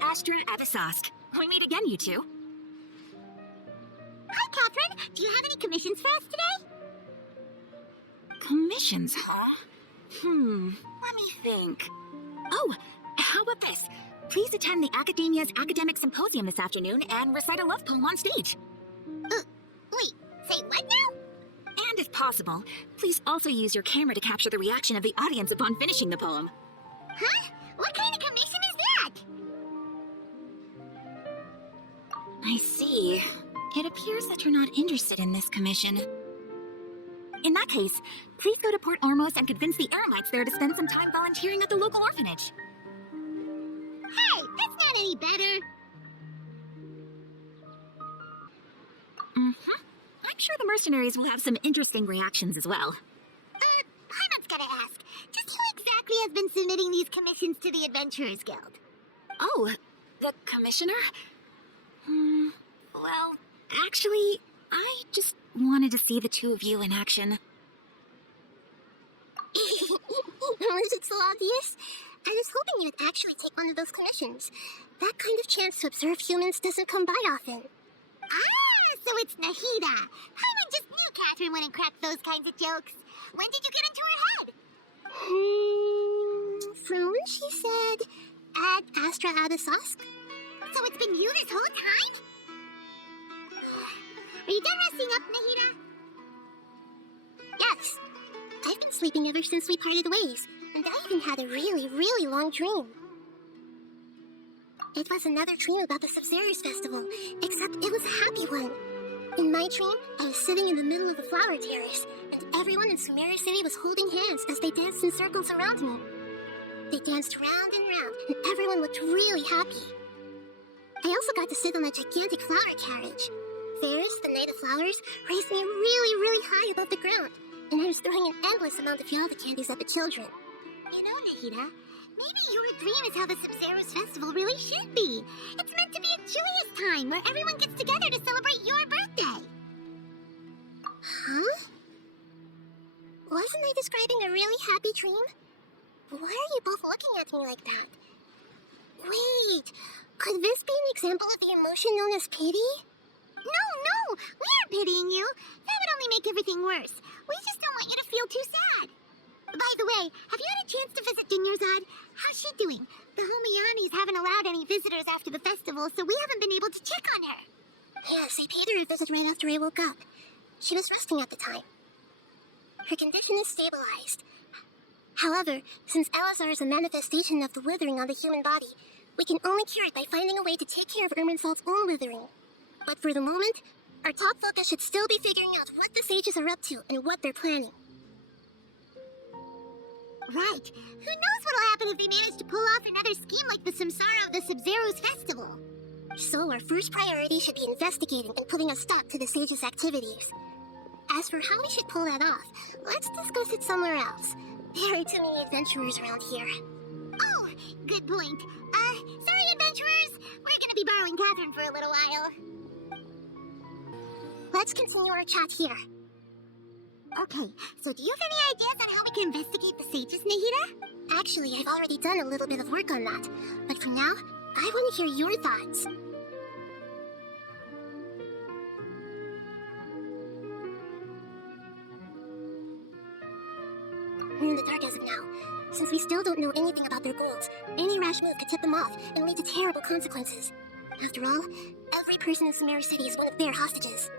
Astrid Avisosk. We meet again, you two. Hi, Catherine. Do you have any commissions for us today? Commissions, huh? Let me think. Oh, how about this? Please attend the Academia's Academic Symposium this afternoon and recite a love poem on stage. Wait, say what now? And if possible, please also use your camera to capture the reaction of the audience upon finishing the poem. Huh? What kind of commission is that? I see. It appears that you're not interested in this commission. In that case, please go to Port Ormos and convince the Eremites there to spend some time volunteering at the local orphanage. Hey, that's not any better. I'm sure the mercenaries will have some interesting reactions as well. Paimon's gotta ask, just who exactly has been submitting these commissions to the Adventurers Guild? Oh, the commissioner? Well, actually, I just wanted to see the two of you in action. Was it so obvious? I was hoping you'd actually take one of those commissions. That kind of chance to observe humans doesn't come by often. Ah, so it's Nahida. Paimon just knew Catherine wouldn't crack those kinds of jokes. When did you get into her head? From when she said, Ad Astra Abisosk. So it's been you this whole time? Are you done resting up, Nahida? Yes. I've been sleeping ever since we parted ways, and I even had a really, really long dream. It was another dream about the Sub-Zerus Festival, except it was a happy one. In my dream, I was sitting in the middle of a flower terrace, and everyone in Sumeria City was holding hands as they danced in circles around me. They danced round and round, and everyone looked really happy. I also got to sit on a gigantic flower carriage. Fairs, the Night of Flowers, raised me really, really high above the ground, and I was throwing an endless amount of Yalva candies at the children. You know, Nahida, maybe your dream is how the Sub-Zerus Festival really should be. It's meant to be a joyous time where everyone gets together to celebrate your birthday. Huh? Wasn't I describing a really happy dream? Why are you both looking at me like that? Wait, could this be an example of the emotion known as pity? No, we aren't pitying you. That would only make everything worse. We just don't want you to feel too sad. By the way, have you had a chance to visit Dinyarzad? How's she doing? The Homianis haven't allowed any visitors after the festival, so we haven't been able to check on her. Yes, I paid her a visit right after I woke up. She was resting at the time. Her condition is stabilized. However, since Elazar is a manifestation of the withering on the human body, we can only cure it by finding a way to take care of Irminsul's own withering. But for the moment, our top focus should still be figuring out what the sages are up to and what they're planning. Right. Who knows what'll happen if they manage to pull off another scheme like the Samsara of the Sub-Zerus Festival? So our first priority should be investigating and putting a stop to the sages' activities. As for how we should pull that off, let's discuss it somewhere else. There are too many adventurers around here. Oh, good point. Sorry, adventurers. We're gonna be borrowing Catherine for a little while. Let's continue our chat here. Okay, so do you have any ideas on how we can investigate the sages, Nahida? Actually, I've already done a little bit of work on that. But for now, I want to hear your thoughts. We're in the dark as of now. Since we still don't know anything about their goals, any rash move could tip them off and lead to terrible consequences. After all, every person in Sumeria City is one of their hostages.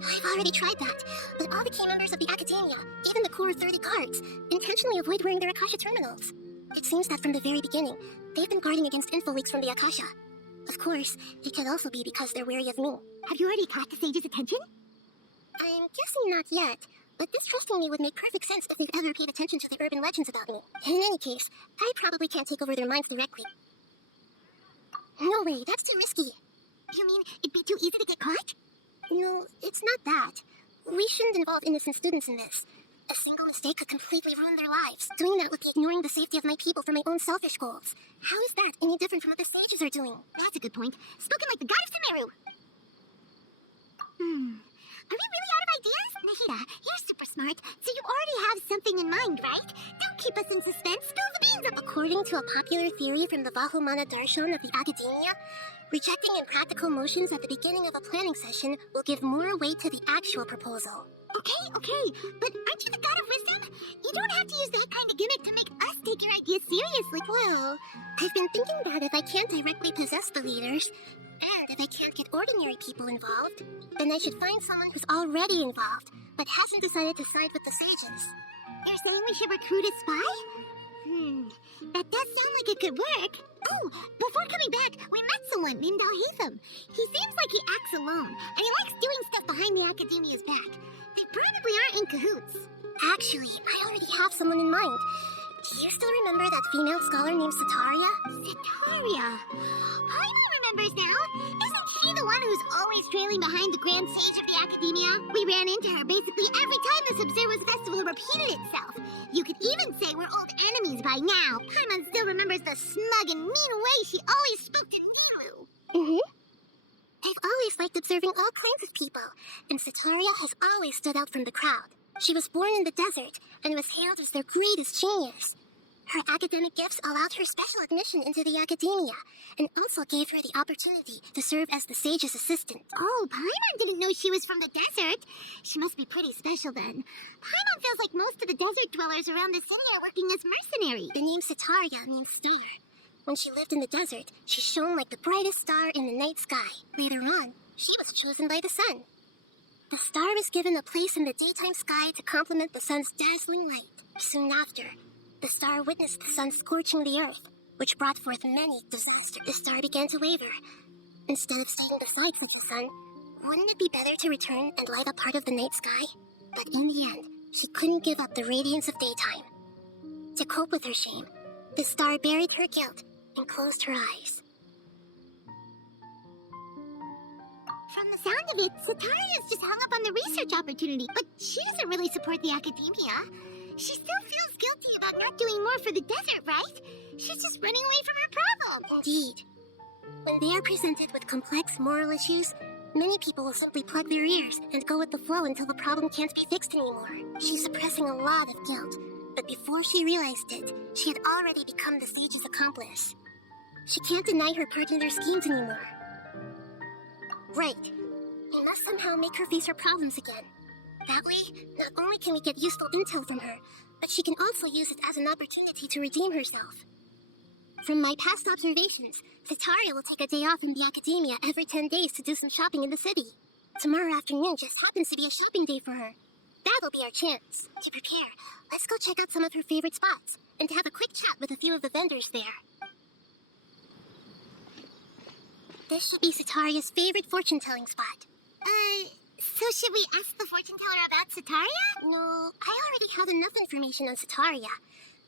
I've already tried that, but all the key members of the Academia, even the core 30 guards, intentionally avoid wearing their Akasha terminals. It seems that from the very beginning, they've been guarding against info leaks from the Akasha. Of course, it could also be because they're wary of me. Have you already caught the sage's attention? I'm guessing not yet, but distrusting me would make perfect sense if they've ever paid attention to the urban legends about me. In any case, I probably can't take over their minds directly. No way, that's too risky. You mean it'd be too easy to get caught? No, it's not that. We shouldn't involve innocent students in this. A single mistake could completely ruin their lives. Doing that would be ignoring the safety of my people for my own selfish goals. How is that any different from what the sages are doing? That's a good point. Spoken like the god of Sumeru. Are we really out of ideas? Nahida, you're super smart. smart, so you already have something in mind, right? Don't keep us in suspense, spill the beans! According to a popular theory from the Vahumana Darshan of the Academia, rejecting impractical motions at the beginning of a planning session will give more weight to the actual proposal. Okay, but aren't you the god of wisdom? You don't have to use that kind of gimmick to make us take your ideas seriously. Well, I've been thinking that if I can't directly possess the leaders, and if I can't get ordinary people involved, then I should find someone who's already involved, but hasn't decided to side with the sages. You're saying we should recruit a spy? That does sound like it could work. Oh, before coming back, we met someone named Alhaitham. He seems like he acts alone, and he likes doing stuff behind the Academia's back. They probably aren't in cahoots. Actually, I already have someone in mind. Do you still remember that female scholar named Sataria? Sataria? Paimon remembers now. Isn't she the one who's always trailing behind the Grand Sage of the Academia? We ran into her basically every time this Observers Festival repeated itself. You could even say we're old enemies by now. Paimon still remembers the smug and mean way she always spoke to Niru. I've always liked observing all kinds of people, and Sataria has always stood out from the crowd. She was born in the desert, and was hailed as their greatest genius. Her academic gifts allowed her special admission into the Academia, and also gave her the opportunity to serve as the sage's assistant. Oh, Paimon didn't know she was from the desert. She must be pretty special then. Paimon feels like most of the desert dwellers around the city are working as mercenaries. The name Sataria means star. When she lived in the desert, she shone like the brightest star in the night sky. Later on, she was chosen by the sun. The star was given a place in the daytime sky to complement the sun's dazzling light. Soon after, the star witnessed the sun scorching the earth, which brought forth many disasters. The star began to waver. Instead of staying beside such a sun, wouldn't it be better to return and light up part of the night sky? But in the end, she couldn't give up the radiance of daytime. To cope with her shame, the star buried her guilt and closed her eyes. From the sound of it, Sataria's just hung up on the research opportunity, but she doesn't really support the Academia. She still feels guilty about not doing more for the desert, right? She's just running away from her problem. Indeed. When they are presented with complex moral issues, many people will simply plug their ears and go with the flow until the problem can't be fixed anymore. She's suppressing a lot of guilt, but before she realized it, she had already become the sage's accomplice. She can't deny her part in their schemes anymore. Right. We must somehow make her face her problems again. That way, not only can we get useful intel from her, but she can also use it as an opportunity to redeem herself. From my past observations, Sataria will take a day off in the Academia every 10 days to do some shopping in the city. Tomorrow afternoon just happens to be a shopping day for her. That'll be our chance. To prepare, let's go check out some of her favorite spots, and to have a quick chat with a few of the vendors there. This should be Sataria's favorite fortune-telling spot. So should we ask the fortune teller about Sataria? No, I already have enough information on Sataria.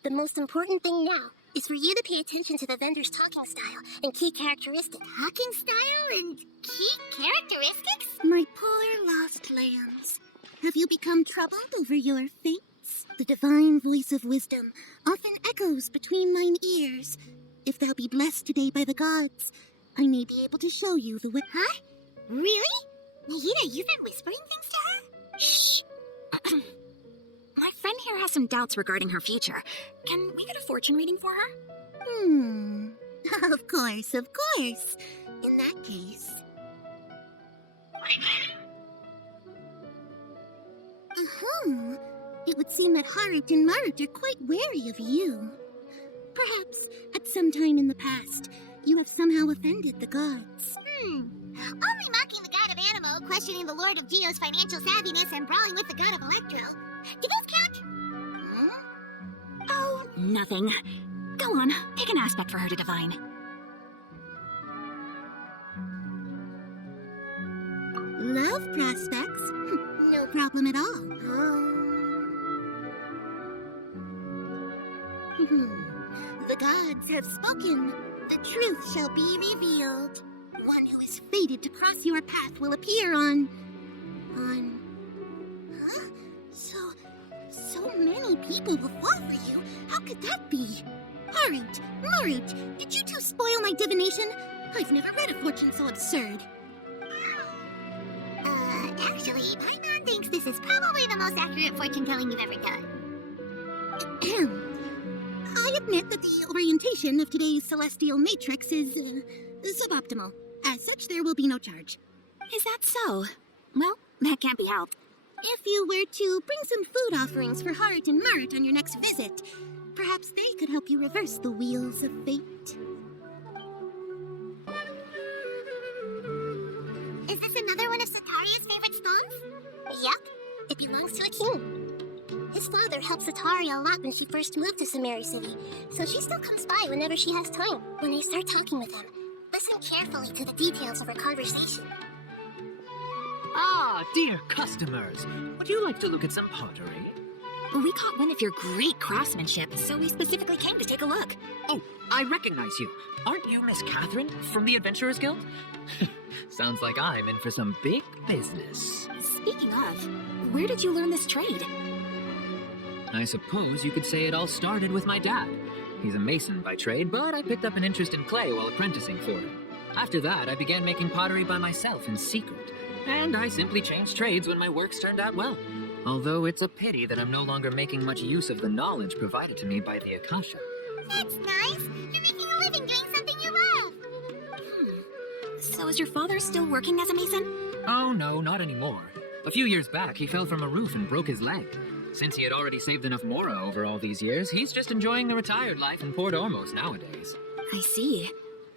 The most important thing now is for you to pay attention to the vendor's talking style and key characteristics. Talking style and key characteristics? My poor lost lambs. Have you become troubled over your fates? The divine voice of wisdom often echoes between mine ears. If thou be blessed today by the gods, I may be able to show you the way. Huh? Really? Nahida, you've been whispering things to her? Shh. My friend here has some doubts regarding her future. Can we get a fortune reading for her? Of course, of course. In that case... It would seem that Harut and Marut are quite wary of you. Perhaps, at some time in the past, you have somehow offended the gods. Only mocking the god of Animo, questioning the Lord of Geo's financial savviness, and brawling with the god of Electro. Do those count? Oh, nothing. Go on, pick an aspect for her to divine. Love prospects? No problem at all. The gods have spoken. The truth shall be revealed. One who is fated to cross your path will appear on... Huh? So many people will fall for you. How could that be? Harut, Marut, did you two spoil my divination? I've never read a fortune so absurd. Actually, Paimon thinks this is probably the most accurate fortune telling you've ever done. I admit that the orientation of today's celestial matrix is suboptimal. As such, there will be no charge. Is that so? Well, that can't be helped. If you were to bring some food offerings for Hart and Mart on your next visit, perhaps they could help you reverse the wheels of fate. Is this another one of Sataria's favorite stones? Yep. It belongs to a king. His father helped Sataria a lot when she first moved to Samari City, so she still comes by whenever she has time. When I start talking with him, listen carefully to the details of our conversation. Ah, dear customers, would you like to look at some pottery? We caught wind of your great craftsmanship, so we specifically came to take a look. Oh, I recognize you. Aren't you Miss Catherine from the Adventurers Guild? Sounds like I'm in for some big business. Speaking of, where did you learn this trade? I suppose you could say it all started with my dad. He's a mason by trade, but I picked up an interest in clay while apprenticing for him. After that, I began making pottery by myself in secret. And I simply changed trades when my works turned out well. Although it's a pity that I'm no longer making much use of the knowledge provided to me by the Akasha. That's nice. You're making a living doing something you love. So is your father still working as a mason? Oh no, not anymore. A few years back, he fell from a roof and broke his leg. Since he had already saved enough mora over all these years, he's just enjoying the retired life in Port Ormos nowadays. I see.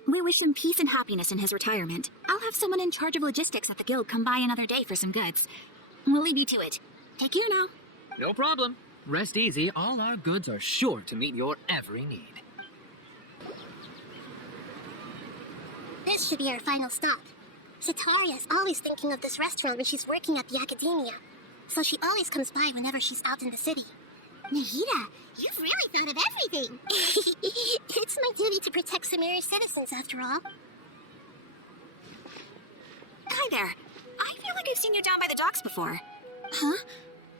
We wish him peace and happiness in his retirement. I'll have someone in charge of logistics at the guild come by another day for some goods. We'll leave you to it. Take care now. No problem. Rest easy, all our goods are sure to meet your every need. This should be our final stop. Sataria is always thinking of this restaurant when she's working at the academia, so she always comes by whenever she's out in the city. Nahida, you've really thought of everything. It's my duty to protect Samari's citizens, after all. Hi there. I feel like I've seen you down by the docks before. Huh?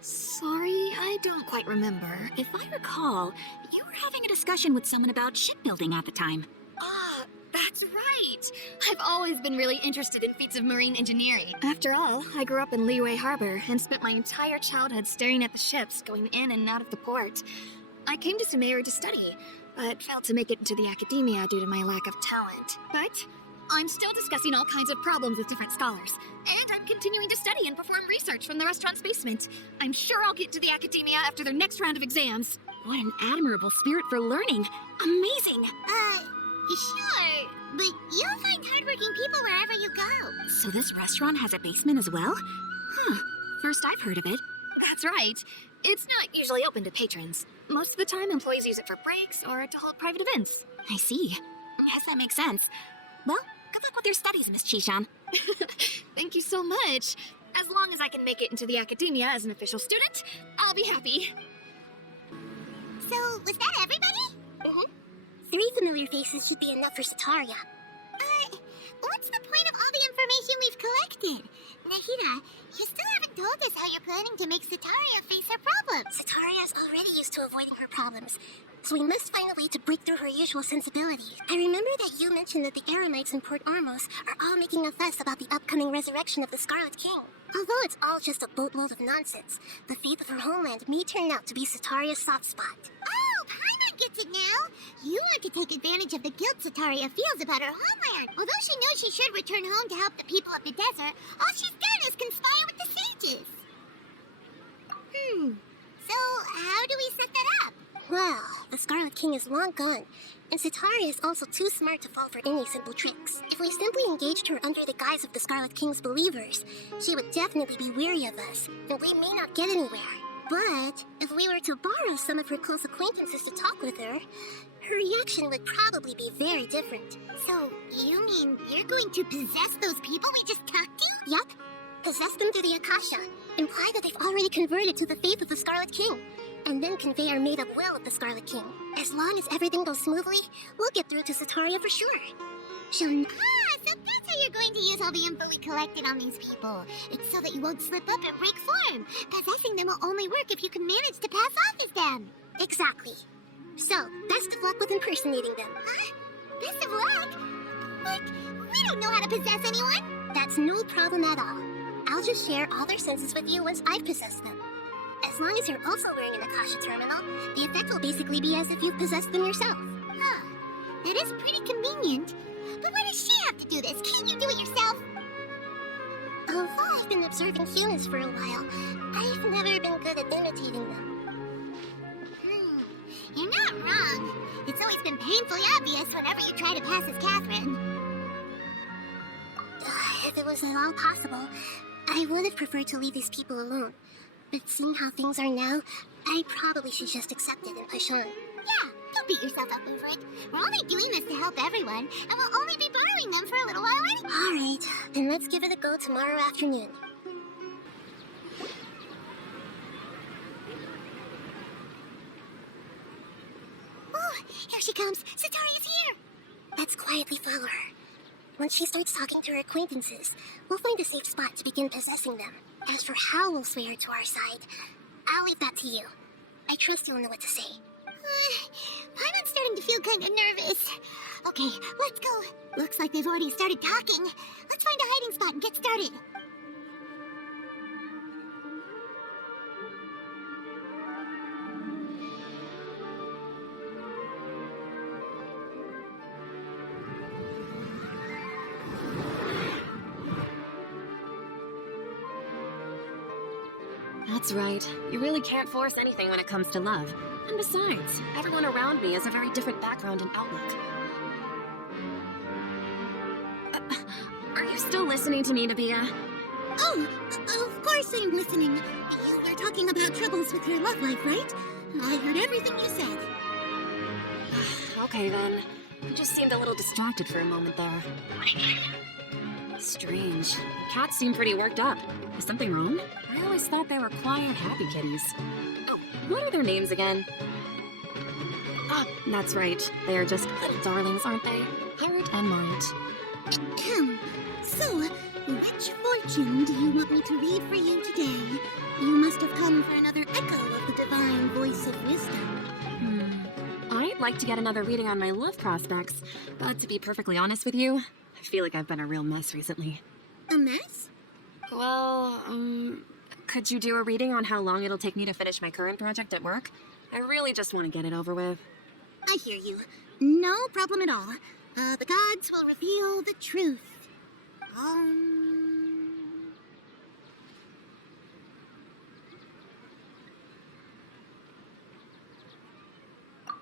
Sorry, I don't quite remember. If I recall, you were having a discussion with someone about shipbuilding at the time. Ah, that's right! I've always been really interested in feats of marine engineering. After all, I grew up in Liyue Harbor and spent my entire childhood staring at the ships going in and out of the port. I came to Sumeru to study, but failed to make it into the academia due to my lack of talent. But I'm still discussing all kinds of problems with different scholars, and I'm continuing to study and perform research from the restaurant's basement. I'm sure I'll get to the academia after their next round of exams. What an admirable spirit for learning. Amazing. Sure, but you'll find hardworking people wherever you go. So this restaurant has a basement as well? Huh. First I've heard of it. That's right. It's not usually open to patrons. Most of the time, employees use it for breaks or to hold private events. I see. Yes, that makes sense. Well, good luck with your studies, Miss Chishan. Thank you so much. As long as I can make it into the academia as an official student, I'll be happy. So, was that everybody? Mm-hmm. 3 familiar faces should be enough for Sataria. What's the point of all the information we've collected? Nahida, you still haven't told us how you're planning to make Sataria face her problems. Sataria's already used to avoiding her problems, so we must find a way to break through her usual sensibilities. I remember that you mentioned that the Aramites in Port Ormos are all making a fuss about the upcoming resurrection of the Scarlet King. Although it's all just a boatload of nonsense, the fate of her homeland may turn out to be Sataria's soft spot. Oh, Paimon gets it now! You want to take advantage of the guilt Sataria feels about her homeland. Although she knows she should return home to help the people of the desert, all she's done is conspire with the sages. So how do we set that up? Well, the Scarlet King is long gone, and Sataria is also too smart to fall for any simple tricks. If we simply engaged her under the guise of the Scarlet King's believers, she would definitely be weary of us, and we may not get anywhere. But if we were to borrow some of her close acquaintances to talk with her, her reaction would probably be very different. So, you mean you're going to possess those people we just talked to? Yup. Possess them through the Akasha. Imply that they've already converted to the faith of the Scarlet King, and then convey our made-up will of the Scarlet King. As long as everything goes smoothly, we'll get through to Sataria for sure. So that's how you're going to use all the info we collected on these people. It's so that you won't slip up and break form. Possessing them will only work if you can manage to pass off as them. Exactly. So, best of luck with impersonating them. Best of luck? Like, we don't know how to possess anyone. That's no problem at all. I'll just share all their senses with you once I've possessed them. As long as you're also wearing an Akasha terminal, the effect will basically be as if you've possessed them yourself. Huh. That is pretty convenient. But why does she have to do this? Can't you do it yourself? Although I've been observing humans for a while, I've never been good at imitating them. You're not wrong. It's always been painfully obvious whenever you try to pass as Catherine. If it was at all possible, I would have preferred to leave these people alone. But seeing how things are now, I probably should just accept it and push on. Yeah, don't beat yourself up over it. We're only doing this to help everyone, and we'll only be borrowing them for a little while anyway. Alright, then let's give it a go tomorrow afternoon. Oh, here she comes. Satari's here. Let's quietly follow her. Once she starts talking to her acquaintances, we'll find a safe spot to begin possessing them. As for how we'll sway her to our side, I'll leave that to you. I trust you'll know what to say. I'm starting to feel kind of nervous. Okay, let's go. Looks like they've already started talking. Let's find a hiding spot and get started. That's right. You really can't force anything when it comes to love. And besides, everyone around me has a very different background and outlook. Are you still listening to me, Nahida? Oh, of course I'm listening. You were talking about troubles with your love life, right? I heard everything you said. Okay then. You just seemed a little distracted for a moment there. Strange. Cats seem pretty worked up. Is something wrong? I always thought they were quiet, happy kitties. Oh, what are their names again? Oh, that's right. They are just little darlings, aren't they? Heart and Mart. So, which fortune do you want me to read for you today? You must have come for another echo of the divine voice of wisdom. I'd like to get another reading on my love prospects, but to be perfectly honest with you, I feel like I've been a real mess recently. A mess? Well, could you do a reading on how long it'll take me to finish my current project at work? I really just want to get it over with. I hear you. No problem at all. The gods will reveal the truth.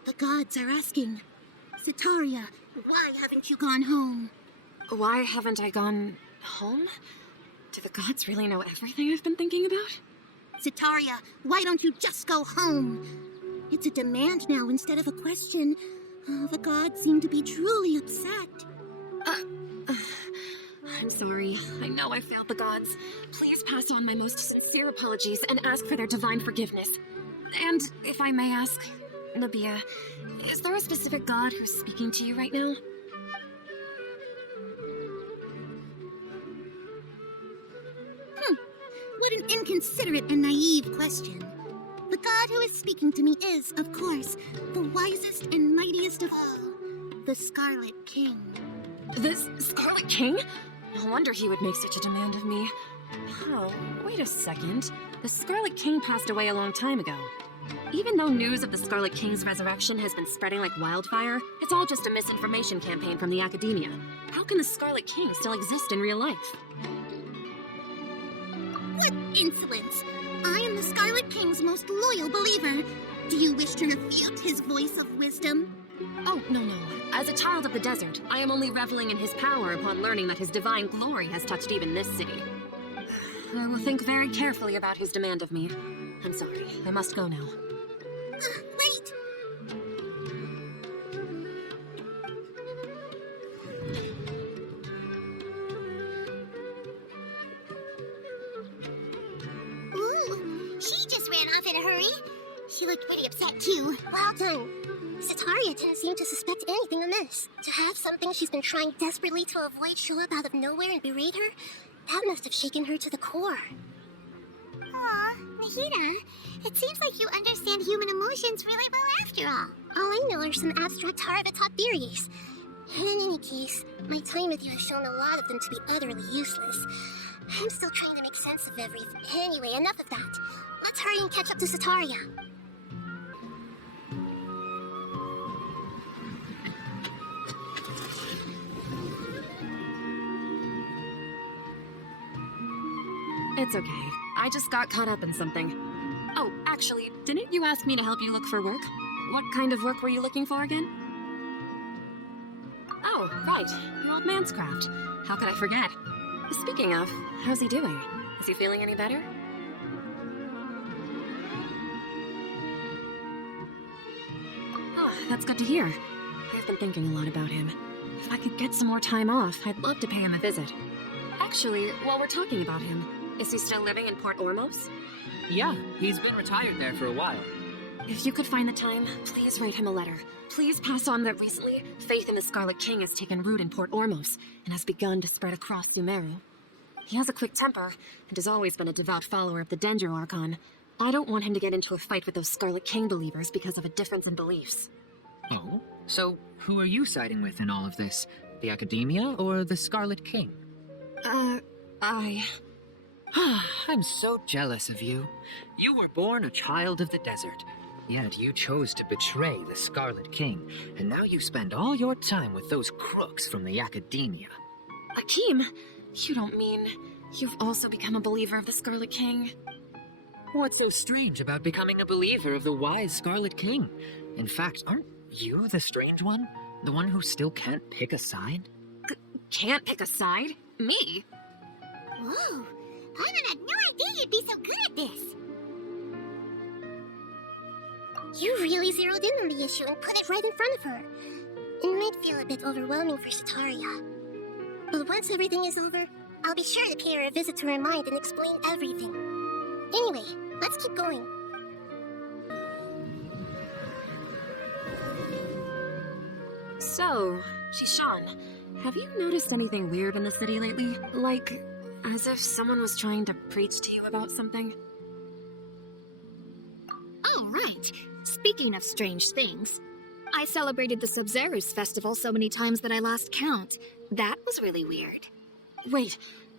The gods are asking, Sataria, why haven't you gone home? Why haven't I gone home? Do the gods really know everything I've been thinking about? Sataria, why don't you just go home? It's a demand now instead of a question. The gods seem to be truly upset. I'm sorry. I know I failed the gods. Please pass on my most sincere apologies and ask for their divine forgiveness. And if I may ask, Nahida, is there a specific god who's speaking to you right now? What an inconsiderate and naive question. The god who is speaking to me is, of course, the wisest and mightiest of all, the Scarlet King. The Scarlet King? No wonder he would make such a demand of me. Oh, wait a second. The Scarlet King passed away a long time ago. Even though news of the Scarlet King's resurrection has been spreading like wildfire, it's all just a misinformation campaign from the academia. How can the Scarlet King still exist in real life? What insolence! I am the Scarlet King's most loyal believer. Do you wish to refute his voice of wisdom? Oh, no. As a child of the desert, I am only reveling in his power upon learning that his divine glory has touched even this city. I will think very carefully about his demand of me. I'm sorry, I must go now. Wait! Ooh, she just ran off in a hurry. She looked pretty upset too. Well done. Sataria didn't seem to suspect anything amiss. To have something she's been trying desperately to avoid show up out of nowhere and berate her, that must have shaken her to the core. Aw, Nahida, it seems like you understand human emotions really well after all. All I know are some abstract Harbinger theories. In any case, my time with you has shown a lot of them to be utterly useless. I'm still trying to make sense of everything. Anyway, enough of that. Let's hurry and catch up to Sataria. It's okay. I just got caught up in something. Oh, actually, didn't you ask me to help you look for work? What kind of work were you looking for again? Oh, right. The old man's craft. How could I forget? Speaking of, how's he doing? Is he feeling any better? Oh, that's good to hear. I've been thinking a lot about him. If I could get some more time off, I'd love to pay him a visit. Actually, while we're talking about him, is he still living in Port Ormos? Yeah, he's been retired there for a while. If you could find the time, please write him a letter. Please pass on that recently, faith in the Scarlet King has taken root in Port Ormos and has begun to spread across Sumeru. He has a quick temper and has always been a devout follower of the Dendro Archon. I don't want him to get into a fight with those Scarlet King believers because of a difference in beliefs. Oh? So, who are you siding with in all of this? The Academia or the Scarlet King? I'm so jealous of you. You were born a child of the desert, yet you chose to betray the Scarlet King, and now you spend all your time with those crooks from the Academia. Akeem, you don't mean you've also become a believer of the Scarlet King? What's so strange about becoming a believer of the wise Scarlet King? In fact, aren't you the strange one? The one who still can't pick a side? Can't pick a side? Me? Whoa, Paimon had no idea you'd be so good at this. You really zeroed in on the issue and put it right in front of her. It might feel a bit overwhelming for Sataria. But once everything is over, I'll be sure to pay her a visit to her mind and explain everything. Anyway, let's keep going. So, Shishan, have you noticed anything weird in the city lately? Like, as if someone was trying to preach to you about something? Oh, right. Speaking of strange things, I celebrated the Sub-Zerus festival so many times that I lost count. That was really weird. Wait,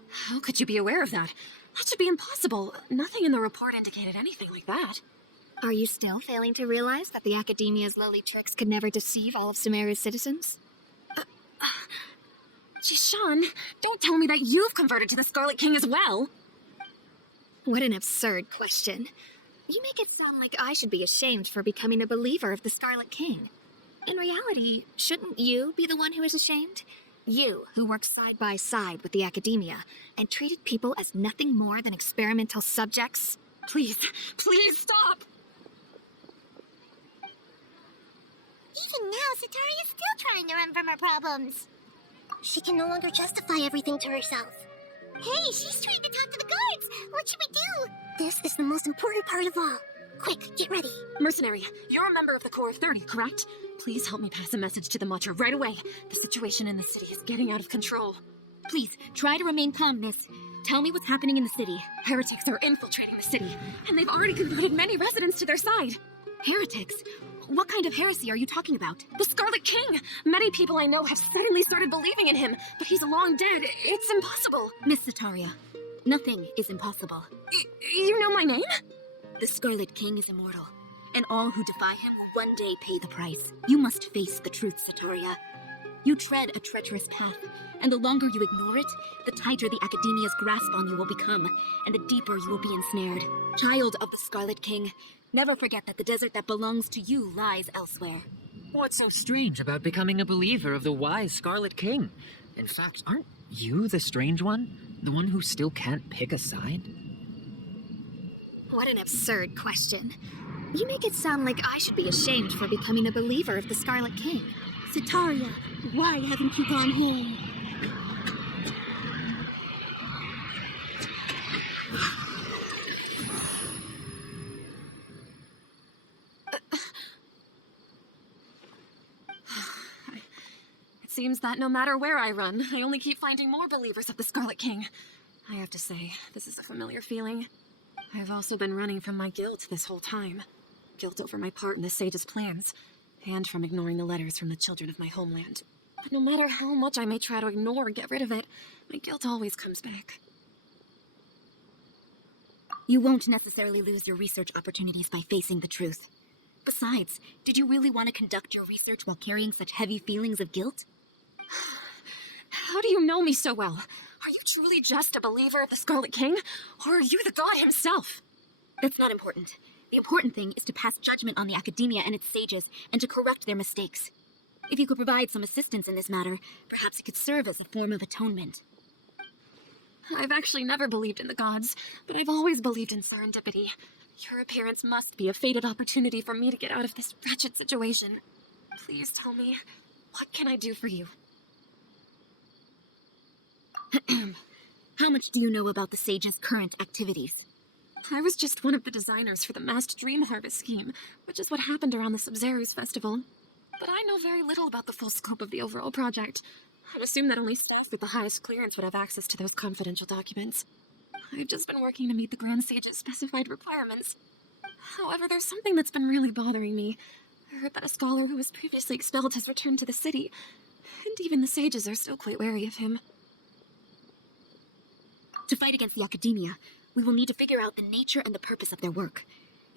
how could you be aware of that? That should be impossible. Nothing in the report indicated anything like that. Are you still failing to realize that the Academia's lowly tricks could never deceive all of Sumeru's citizens? Jishan, don't tell me that you've converted to the Scarlet King as well! What an absurd question. You make it sound like I should be ashamed for becoming a believer of the Scarlet King. In reality, shouldn't you be the one who is ashamed? You, who worked side by side with the Academia and treated people as nothing more than experimental subjects? Please, please stop! Even now, Sataria's still trying to run from her problems. She can no longer justify everything to herself. Hey, she's trying to talk to the guards! What should we do? This is the most important part of all. Quick, get ready. Mercenary, you're a member of the Corps of 30, correct? Please help me pass a message to the Watcher right away. The situation in the city is getting out of control. Please, try to remain calm, miss. Tell me what's happening in the city. Heretics are infiltrating the city, and they've already converted many residents to their side. Heretics? What kind of heresy are you talking about? The Scarlet King! Many people I know have suddenly started believing in him, but he's long dead. It's impossible. Miss Sataria, nothing is impossible. You know my name? The Scarlet King is immortal, and all who defy him will one day pay the price. You must face the truth, Sataria. You tread a treacherous path, and the longer you ignore it, the tighter the Academia's grasp on you will become, and the deeper you will be ensnared. Child of the Scarlet King, never forget that the desert that belongs to you lies elsewhere. What's so strange about becoming a believer of the wise Scarlet King? In fact, aren't you the strange one? The one who still can't pick a side? What an absurd question. You make it sound like I should be ashamed for becoming a believer of the Scarlet King. Sataria, why haven't you gone home? It seems that no matter where I run, I only keep finding more believers of the Scarlet King. I have to say, this is a familiar feeling. I've also been running from my guilt this whole time. Guilt over my part in the Sage's plans, and from ignoring the letters from the children of my homeland. But no matter how much I may try to ignore or get rid of it, my guilt always comes back. You won't necessarily lose your research opportunities by facing the truth. Besides, did you really want to conduct your research while carrying such heavy feelings of guilt? How do you know me so well? Are you truly just a believer of the Scarlet King? Or are you the god himself? That's not important. The important thing is to pass judgment on the academia and its sages, and to correct their mistakes. If you could provide some assistance in this matter, perhaps it could serve as a form of atonement. I've actually never believed in the gods, but I've always believed in serendipity. Your appearance must be a fated opportunity for me to get out of this wretched situation. Please tell me, what can I do for you? How much do you know about the sage's current activities? I was just one of the designers for the massed dream harvest scheme, which is what happened around the Sub-Zero's festival. But I know very little about the full scope of the overall project. I'd assume that only staff with the highest clearance would have access to those confidential documents. I've just been working to meet the Grand Sage's specified requirements. However, there's something that's been really bothering me. I heard that a scholar who was previously expelled has returned to the city, and even the sages are still quite wary of him. To fight against the academia, we will need to figure out the nature and the purpose of their work.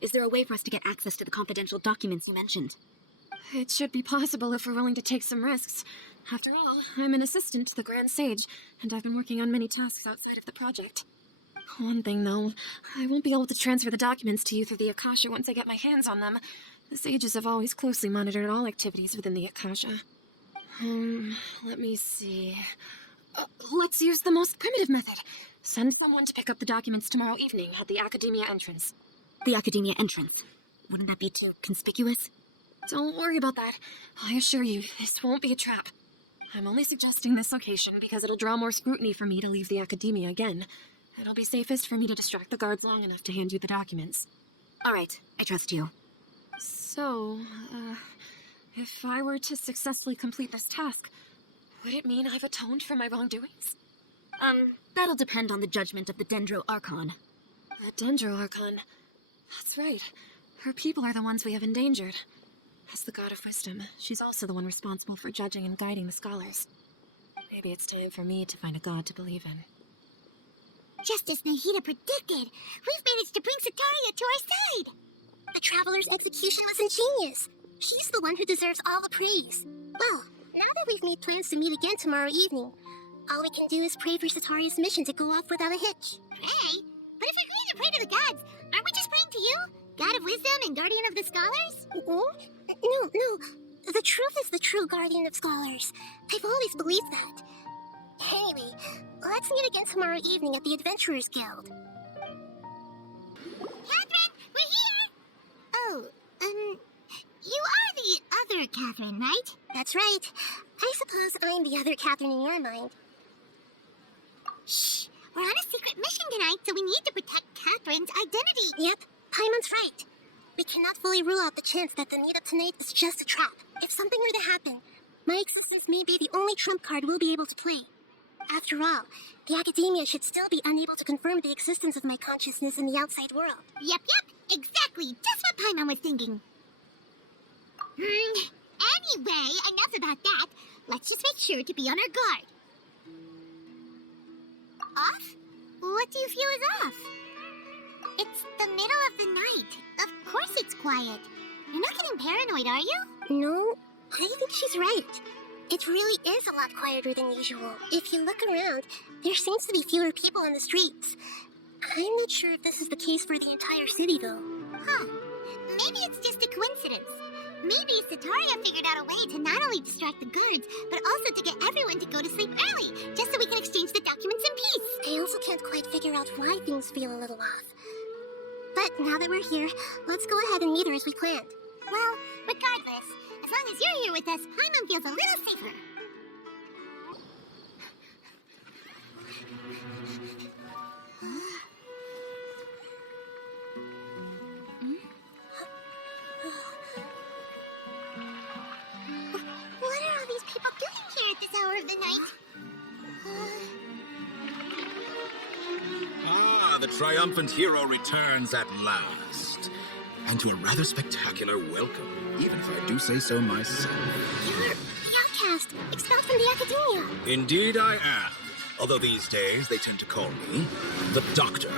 Is there a way for us to get access to the confidential documents you mentioned? It should be possible if we're willing to take some risks. After all, I'm an assistant to the Grand Sage, and I've been working on many tasks outside of the project. One thing, though, I won't be able to transfer the documents to you through the Akasha once I get my hands on them. The sages have always closely monitored all activities within the Akasha. Let me see. Let's use the most primitive method. Send someone to pick up the documents tomorrow evening at the Academia entrance. The Academia entrance. Wouldn't that be too conspicuous? Don't worry about that. I assure you, this won't be a trap. I'm only suggesting this location because it'll draw more scrutiny for me to leave the Academia again. It'll be safest for me to distract the guards long enough to hand you the documents. All right, I trust you. So, if I were to successfully complete this task, would it mean I've atoned for my wrongdoings? That'll depend on the judgment of the Dendro Archon. The Dendro Archon. That's right. Her people are the ones we have endangered. As the god of wisdom, she's also the one responsible for judging and guiding the scholars. Maybe it's time for me to find a god to believe in. Just as Nahida predicted, we've managed to bring Sataria to our side. The Traveler's execution was ingenious. She's the one who deserves all the praise. Well, now that we've made plans to meet again tomorrow evening, all we can do is pray for Sataria's mission to go off without a hitch. Pray? But if we're going to pray to the gods, aren't we just praying to you? God of wisdom and guardian of the scholars? No. The truth is the true guardian of scholars. I've always believed that. Anyway, let's meet again tomorrow evening at the Adventurers Guild. Catherine, we're here! Oh, you are the other Catherine, right? That's right. I suppose I'm the other Catherine in your mind. Shh! We're on a secret mission tonight, so we need to protect Catherine's identity. Yep, Paimon's right. We cannot fully rule out the chance that the meetup tonight is just a trap. If something were to happen, my existence may be the only trump card we'll be able to play. After all, the academia should still be unable to confirm the existence of my consciousness in the outside world. Yep, exactly. Just what Paimon was thinking. Anyway, enough about that. Let's just make sure to be on our guard. Off? What do you feel is off? It's the middle of the night. Of course it's quiet. You're not getting paranoid, are you? No, I think she's right. It really is a lot quieter than usual. If you look around, there seems to be fewer people on the streets. I'm not sure if this is the case for the entire city, though. Huh. Maybe it's just a coincidence. Maybe Sataria figured out a way to not only distract the guards, but also to get everyone to go to sleep early, just so we can exchange the documents in peace. I also can't quite figure out why things feel a little off. But now that we're here, let's go ahead and meet her as we planned. Well, regardless, as long as you're here with us, Paimon feels a little safer. What are all these people doing here at this hour of the night? The triumphant hero returns at last. And to a rather spectacular welcome, even if I do say so myself. You're the outcast, expelled from the academia. Indeed I am. Although these days they tend to call me the Doctor.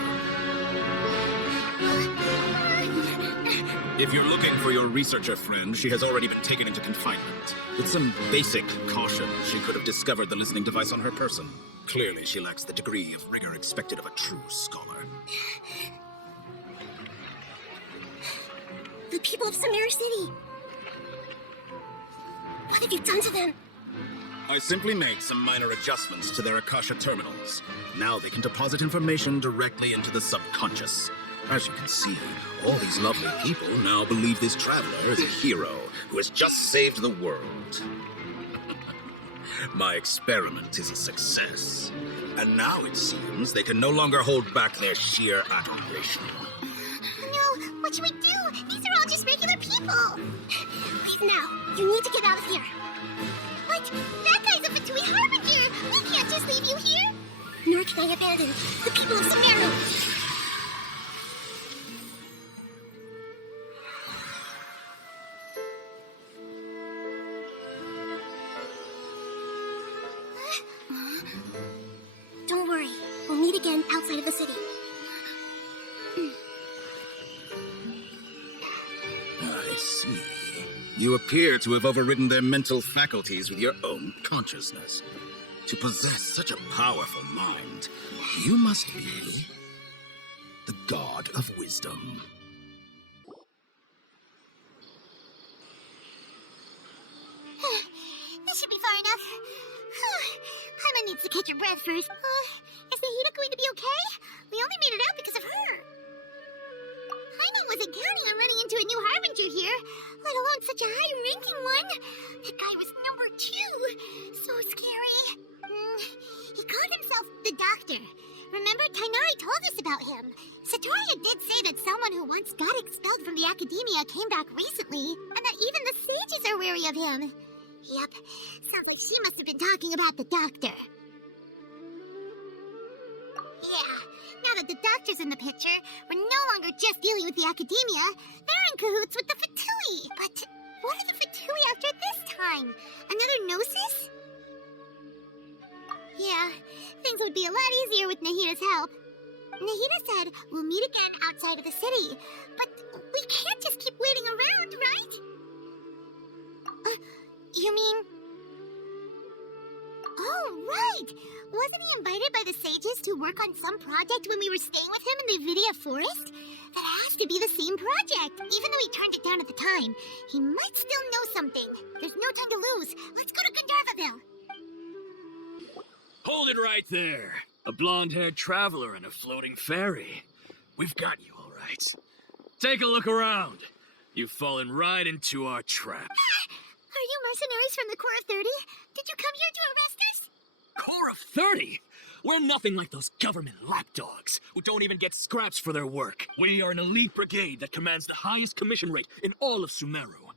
If you're looking for your researcher friend, she has already been taken into confinement. With some basic caution, she could have discovered the listening device on her person. Clearly, she lacks the degree of rigor expected of a true scholar. The people of Samara City! What have you done to them? I simply made some minor adjustments to their Akasha terminals. Now they can deposit information directly into the subconscious. As you can see, all these lovely people now believe this traveler is a hero who has just saved the world. My experiment is a success. And now it seems they can no longer hold back their sheer adoration. No, what should we do? These are all just regular people. Please now, you need to get out of here. What? That guy's a Fatui Harbinger. We can't just leave you here. Nor can I abandon the people of Samara. Don't worry, we'll meet again outside of the city. I see. You appear to have overridden their mental faculties with your own consciousness. To possess such a powerful mind, you must be the god of wisdom. This should be far enough. Paimon needs to catch her breath first. Is Nahida going to be okay? We only made it out because of her. Paimon wasn't counting on running into a new Harbinger here, let alone such a high-ranking one. That guy was number 2. So scary. He called himself the Doctor. Remember, Tighnari told us about him. Satoria did say that someone who once got expelled from the academia came back recently, and that even the sages are wary of him. Yep, sounds like she must have been talking about the Doctor. Yeah, now that the Doctor's in the picture, we're no longer just dealing with the academia, they're in cahoots with the Fatui. But what are the Fatui after this time? Another Gnosis? Yeah, things would be a lot easier with Nahida's help. Nahida said we'll meet again outside of the city, but we can't just keep waiting around, right? You mean... Oh, right! Wasn't he invited by the sages to work on some project when we were staying with him in the Avidia Forest? That has to be the same project, even though he turned it down at the time. He might still know something. There's no time to lose. Let's go to Gandharvaville. Hold it right there. A blonde-haired traveler and a floating fairy. We've got you, all right. Take a look around. You've fallen right into our trap. Are you mercenaries from the Corps of 30? Did you come here to arrest us? Corps of 30? We're nothing like those government lapdogs who don't even get scraps for their work. We are an elite brigade that commands the highest commission rate in all of Sumeru.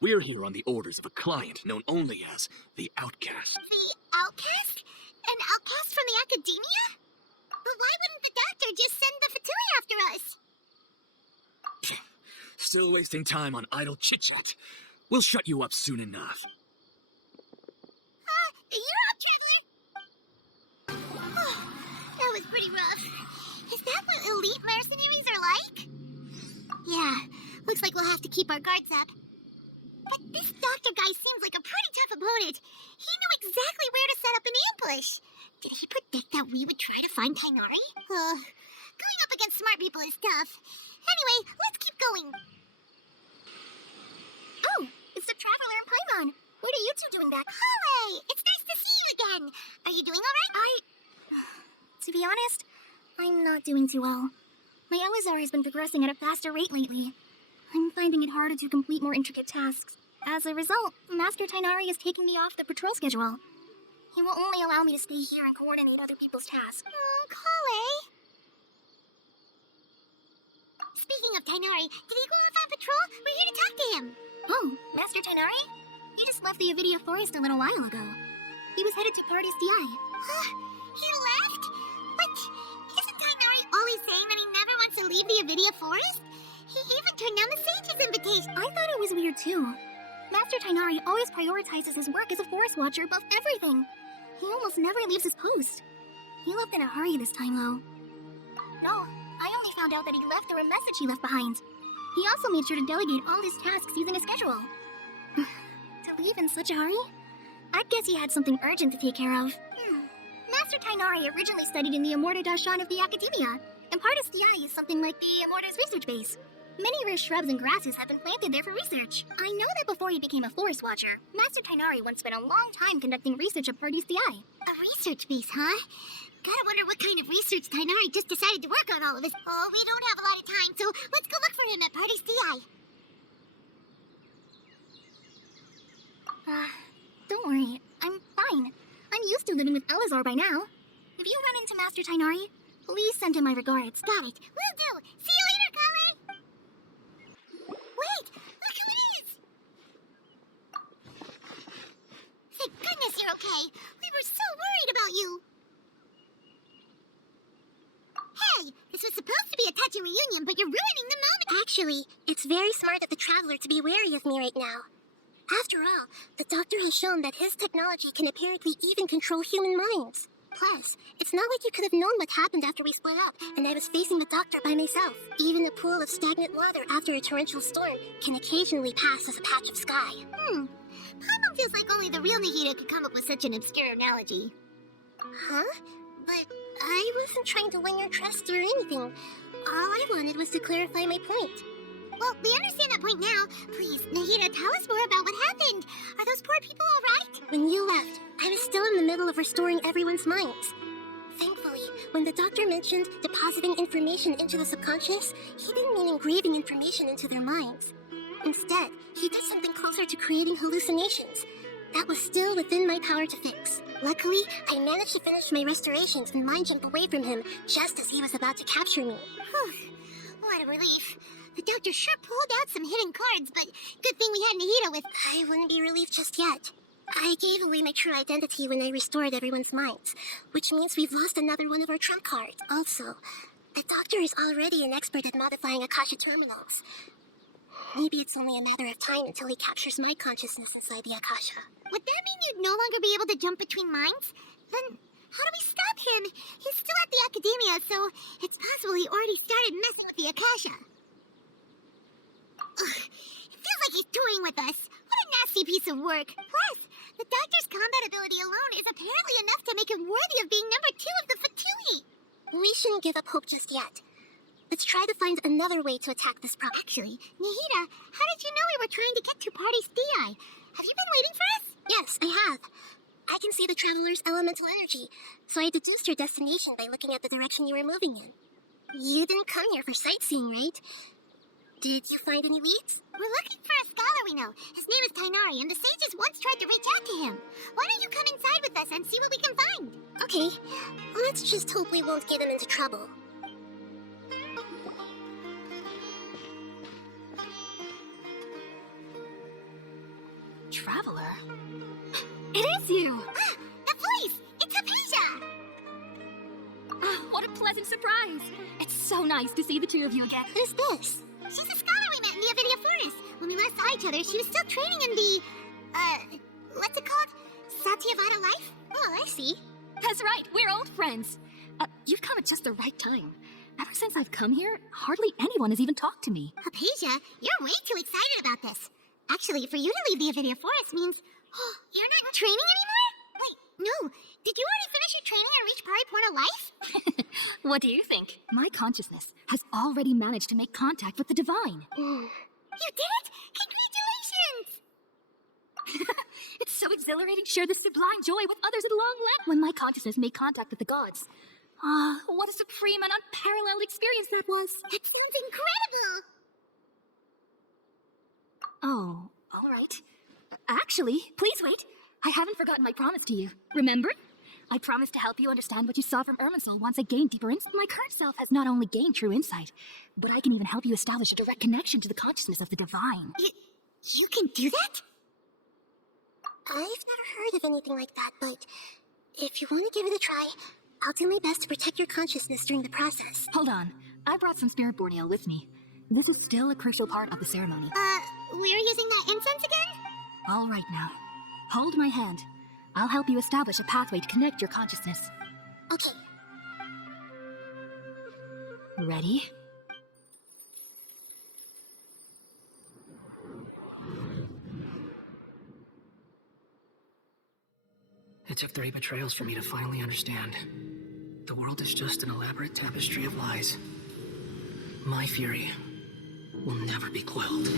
We're here on the orders of a client known only as the Outcast. The Outcast? An outcast from the academia? But why wouldn't the Doctor just send the Fatui after us? Still wasting time on idle chit-chat. We'll shut you up soon enough. You're up, traveler! That was pretty rough. Is that what elite mercenaries are like? Yeah, looks like we'll have to keep our guards up. But this Doctor guy seems like a pretty tough opponent. He knew exactly where to set up an ambush. Did he predict that we would try to find Tighnari? Going up against smart people is tough. Anyway, let's keep going. Oh, it's the Traveler and Paimon. What are you two doing back? Collei! It's nice to see you again. Are you doing alright? To be honest, I'm not doing too well. My Elazar has been progressing at a faster rate lately. I'm finding it harder to complete more intricate tasks. As a result, Master Tighnari is taking me off the patrol schedule. He will only allow me to stay here and coordinate other people's tasks. Collei? Speaking of Tighnari, did he go off on patrol? We're here to talk to him. Oh, Master Tighnari? He just left the Avidia Forest a little while ago. He was headed to Pardes Di. He left? But isn't Tighnari always saying that he never wants to leave the Avidia Forest? He even turned down the sage's invitation. I thought it was weird too. Master Tighnari always prioritizes his work as a forest watcher above everything. He almost never leaves his post. He left in a hurry this time, though. No, I only found out that he left through a message he left behind. He also made sure to delegate all his tasks using a schedule. To leave in such a hurry? I guess he had something urgent to take care of. Master Tainari originally studied in the Immortal Darshan of the Academia, and Partis DI is something like the Immortal's research base. Many rare shrubs and grasses have been planted there for research. I know that before he became a forest watcher, Master Tainari once spent a long time conducting research at Partis DI. A research base, huh? Gotta wonder what kind of research Tainari just decided to work on all of this. Oh, we don't have a lot of time, so let's go look for him at Partis DI. Don't worry, I'm fine. I'm used to living with Elazar by now. If you run into Master Tainari, please send him my regards. Got it. Will do. See you later, Collei! Wait! Look who it is! Thank goodness you're okay. We were so worried about you. Hey, this was supposed to be a touching reunion, but you're ruining the moment. Actually, it's very smart of the Traveler to be wary of me right now. After all, the Doctor has shown that his technology can apparently even control human minds. Plus, it's not like you could have known what happened after we split up and I was facing the Doctor by myself. Even a pool of stagnant water after a torrential storm can occasionally pass as a patch of sky. Papa feels like only the real Nahida could come up with such an obscure analogy. Huh? But I wasn't trying to win your trust or anything. All I wanted was to clarify my point. Well, we understand that point now. Please, Nahida, tell us more about what happened. Are those poor people all right? When you left, I was still in the middle of restoring everyone's minds. Thankfully, when the Doctor mentioned depositing information into the subconscious, he didn't mean engraving information into their minds. Instead, he did something closer to creating hallucinations. That was still within my power to fix. Luckily, I managed to finish my restorations and mind jump away from him just as he was about to capture me. Whew, what a relief. The Doctor sure pulled out some hidden cards, but good thing we had Nahida with... I wouldn't be relieved just yet. I gave away my true identity when I restored everyone's minds, which means we've lost another one of our trump cards. Also, the Doctor is already an expert at modifying Akasha terminals. Maybe it's only a matter of time until he captures my consciousness inside the Akasha. Would that mean you'd no longer be able to jump between minds? Then how do we stop him? He's still at the Academia, so it's possible he already started messing with the Akasha. Ugh, it feels like he's toying with us. What a nasty piece of work. Plus, the Doctor's combat ability alone is apparently enough to make him worthy of being number 2 of the Fatui. We shouldn't give up hope just yet. Let's try to find another way to attack this problem. Actually, Nahida, how did you know we were trying to get to Partis DI? Have you been waiting for us? Yes, I have. I can see the Traveler's elemental energy, so I deduced your destination by looking at the direction you were moving in. You didn't come here for sightseeing, right? Did you find any leads? We're looking for a scholar we know. His name is Tainari, and the sages once tried to reach out to him. Why don't you come inside with us and see what we can find? Okay, let's just hope we won't get him into trouble. Traveler? It is you! The voice! It's Aphesia! Oh, what a pleasant surprise! It's so nice to see the two of you again. Who's this? She's a scholar we met in the Avidia Forest. When we last saw each other, she was still training in the, what's it called? Satyavada life? Oh, I see. That's right, we're old friends. You've come at just the right time. Ever since I've come here, hardly anyone has even talked to me. Aphesia, you're way too excited about this. Actually, for you to leave the Avidia Forest means, oh, you're not training anymore? Wait, no. Did you already finish your training and reach Pariporta life? What do you think? My consciousness has already managed to make contact with the divine. You did it? Congratulations! It's so exhilarating to share this sublime joy with others at long length. When my consciousness made contact with the gods. Ah, what a supreme and unparalleled experience that was. It sounds incredible! Oh, all right. Actually, please wait. I haven't forgotten my promise to you. Remember? I promised to help you understand what you saw from Irminsul once I gained deeper insight. My current self has not only gained true insight, but I can even help you establish a direct connection to the consciousness of the divine. You can do that? I've never heard of anything like that, but if you want to give it a try, I'll do my best to protect your consciousness during the process. Hold on. I brought some spirit board ale with me. This is still a crucial part of the ceremony. We're using that incense again? All right now. Hold my hand. I'll help you establish a pathway to connect your consciousness. Okay. Ready? It took 3 betrayals for me to finally understand. The world is just an elaborate tapestry of lies. My fury will never be quelled.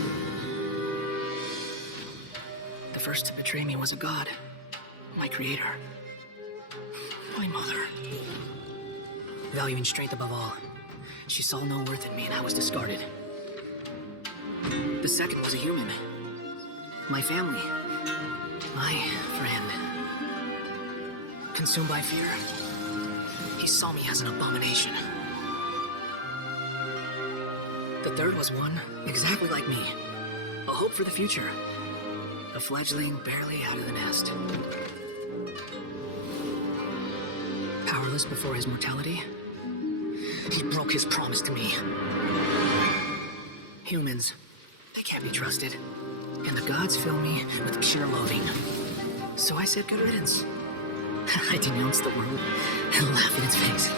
The first to betray me was a god. My creator. My mother. Valuing strength above all, she saw no worth in me and I was discarded. The second was a human. My family. My friend. Consumed by fear, he saw me as an abomination. The third was one exactly like me. A hope for the future. A fledgling barely out of the nest. Powerless before his mortality, he broke his promise to me. Humans, they can't be trusted. And the gods fill me with pure loathing. So I said good riddance. I denounce the world and laugh in its face.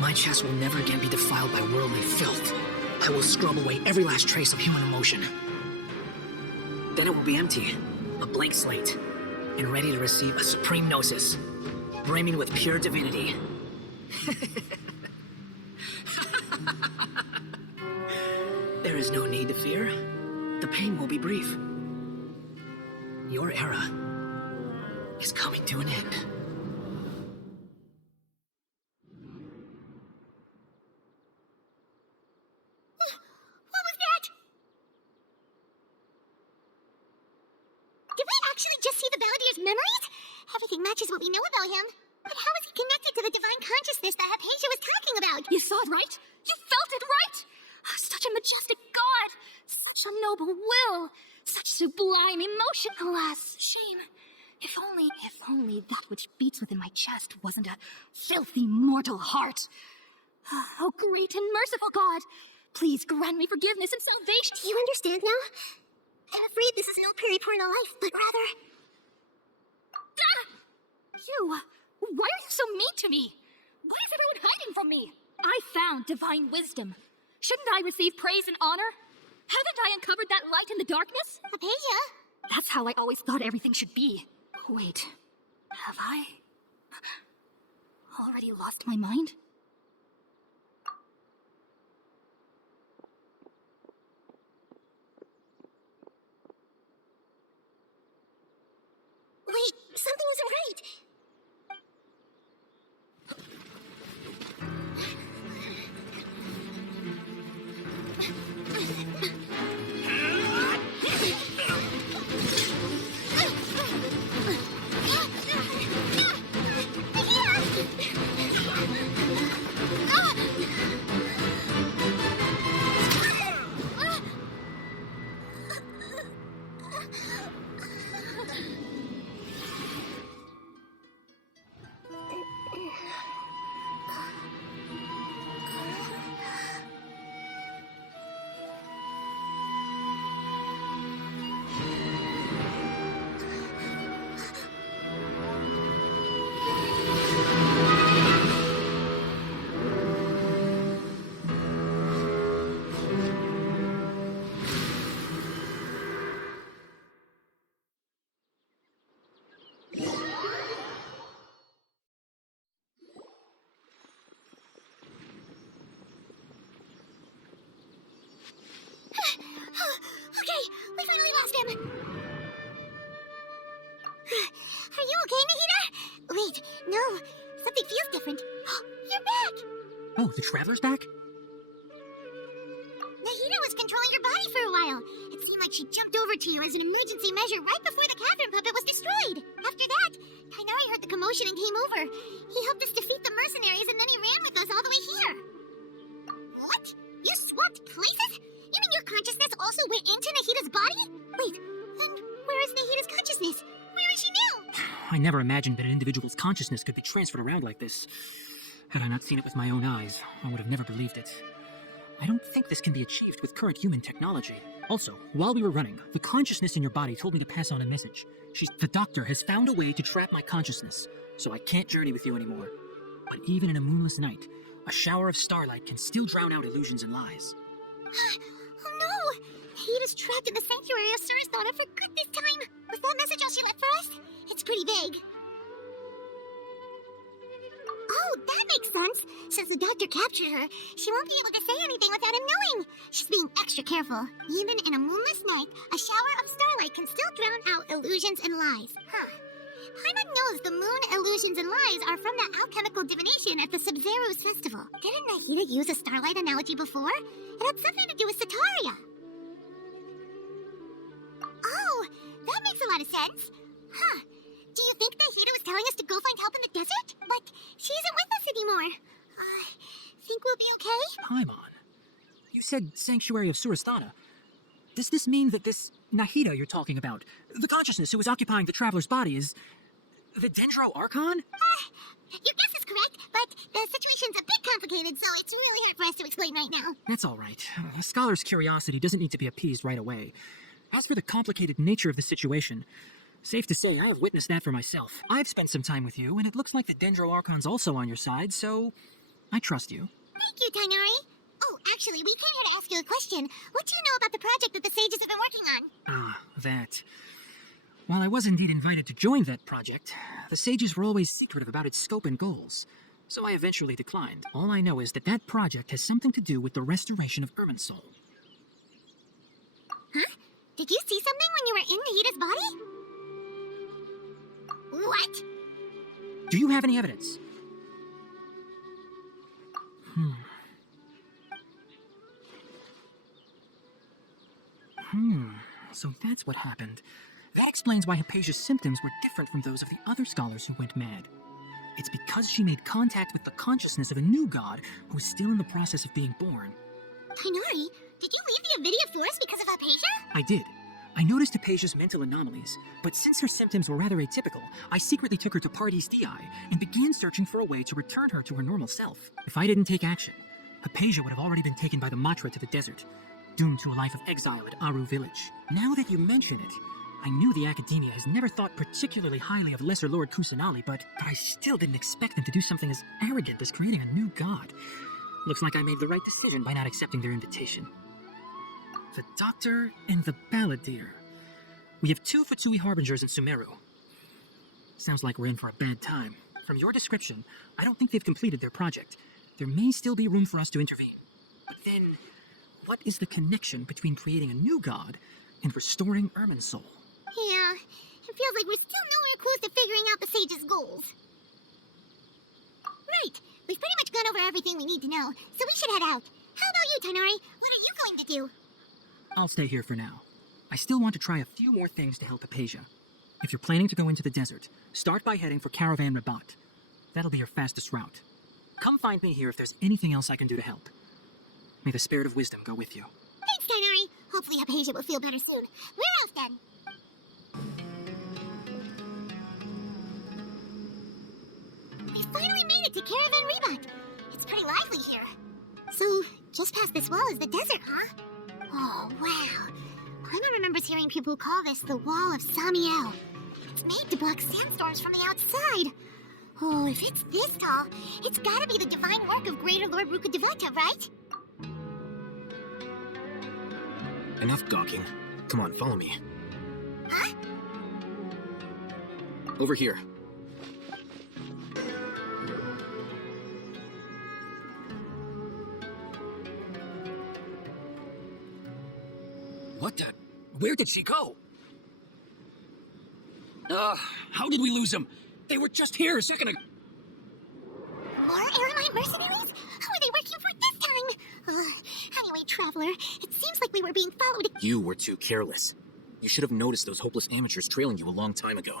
My chest will never again be defiled by worldly filth. I will scrub away every last trace of human emotion. Then it will be empty, a blank slate, and ready to receive a supreme gnosis, brimming with pure divinity. There is no need to fear. The pain will be brief. Your era is coming to an end. What was that? Did we actually just see the Baladier's memories? Everything matches what we know about him. But how is he connected to the divine consciousness that Hypatia was talking about? You saw it right? You felt it right? Such a majestic god! Such a noble will! Such sublime emotion! Alas, shame. If only that which beats within my chest wasn't a filthy mortal heart. Oh, great and merciful God! Please grant me forgiveness and salvation! Do you understand now? I'm afraid this is no periporno life, but rather... You! Why are you so mean to me? Why is everyone hiding from me? I found divine wisdom. Shouldn't I receive praise and honor? Haven't I uncovered that light in the darkness? Hypatia? That's how I always thought everything should be. Wait, have I already lost my mind? Wait, something isn't right. Okay, we finally lost him. Are you okay, Nahida? Wait, no. Something feels different. You're back! Oh, the Traveler's back? Nahida was controlling your body for a while. It seemed like she jumped over to you as an emergency measure right before the katheryne puppet was destroyed. After that, Kainari heard the commotion and came over. He helped us defeat the mercenaries and then he ran with us all the way here. What? You swapped places? You mean your consciousness also went into Nahida's body? Wait, and where is Nahida's consciousness? Where is she now? I never imagined that an individual's consciousness could be transferred around like this. Had I not seen it with my own eyes, I would have never believed it. I don't think this can be achieved with current human technology. Also, while we were running, the consciousness in your body told me to pass on a message. The doctor has found a way to trap my consciousness, so I can't journey with you anymore. But even in a moonless night, a shower of starlight can still drown out illusions and lies. Oh no! Nahida's trapped in the sanctuary of Surasthana for good this time. Was that message all she left for us? It's pretty vague. Oh, that makes sense. Since the doctor captured her, she won't be able to say anything without him knowing. She's being extra careful. Even in a moonless night, a shower of starlight can still drown out illusions and lies. Huh. Paimon knows the moon illusions and lies are from that alchemical divination at the Sub-Zero's festival. Didn't Nahida use a starlight analogy before? It had something to do with Sataria. Oh, that makes a lot of sense. Huh. Do you think Nahida was telling us to go find help in the desert? But she isn't with us anymore. Think we'll be okay? Paimon, you said Sanctuary of Surasthana. Does this mean that this Nahida you're talking about, the consciousness who was occupying the traveler's body, is the dendro Archon? Your guess is correct, but the situation's a bit complicated, so it's really hard for us to explain right now. That's all right. A scholar's curiosity doesn't need to be appeased right away. As for the complicated nature of the situation, safe to say I have witnessed that for myself. I've spent some time with you, and it looks like the dendro Archon's also on your side, so I trust you. Thank you, Tighnari. Oh, actually, we came here to ask you a question. What do you know about the project that the sages have been working on? Ah, that. While I was indeed invited to join that project, the sages were always secretive about its scope and goals, so I eventually declined. All I know is that that project has something to do with the restoration of Irminsul. Huh? Did you see something when you were in Nahida's body? What? Do you have any evidence? So that's what happened. That explains why Hypatia's symptoms were different from those of the other scholars who went mad. It's because she made contact with the consciousness of a new god who is still in the process of being born. Tighnari, did you leave the Avidia forest because of Hypatia? I did. I noticed Hypatia's mental anomalies, but since her symptoms were rather atypical, I secretly took her to Pardes Dii and began searching for a way to return her to her normal self. If I didn't take action, Hypatia would have already been taken by the Matra to the desert, doomed to a life of exile at Aru village. Now that you mention it, I knew the Academia has never thought particularly highly of Lesser Lord Kusanali, but I still didn't expect them to do something as arrogant as creating a new god. Looks like I made the right decision by not accepting their invitation. The Doctor and the Balladeer. We have 2 Fatui Harbingers in Sumeru. Sounds like we're in for a bad time. From your description, I don't think they've completed their project. There may still be room for us to intervene. But then, what is the connection between creating a new god and restoring Irminsul? Yeah, it feels like we're still nowhere close to figuring out the sage's goals. Right, we've pretty much gone over everything we need to know, so we should head out. How about you, Tighnari? What are you going to do? I'll stay here for now. I still want to try a few more things to help Hypatia. If you're planning to go into the desert, start by heading for Caravan Rabat. That'll be your fastest route. Come find me here if there's anything else I can do to help. May the spirit of wisdom go with you. Thanks, Tighnari. Hopefully Hypatia will feel better soon. Where else then? We finally made it to Caravan Rabat. It's pretty lively here. So, just past this wall is the desert, huh? Oh, wow. Paimon remembers hearing people call this the Wall of Samiel. It's made to block sandstorms from the outside. Oh, if it's this tall, it's gotta be the divine work of Greater Lord Rukkhadevata, right? Enough gawking. Come on, follow me. Huh? Over here. What the? Where did she go? How did we lose them? They were just here a second ago. More Eremite mercenaries? How are they working for this time? Anyway, Traveler, it seems like we were being followed. You were too careless. You should have noticed those hopeless amateurs trailing you a long time ago.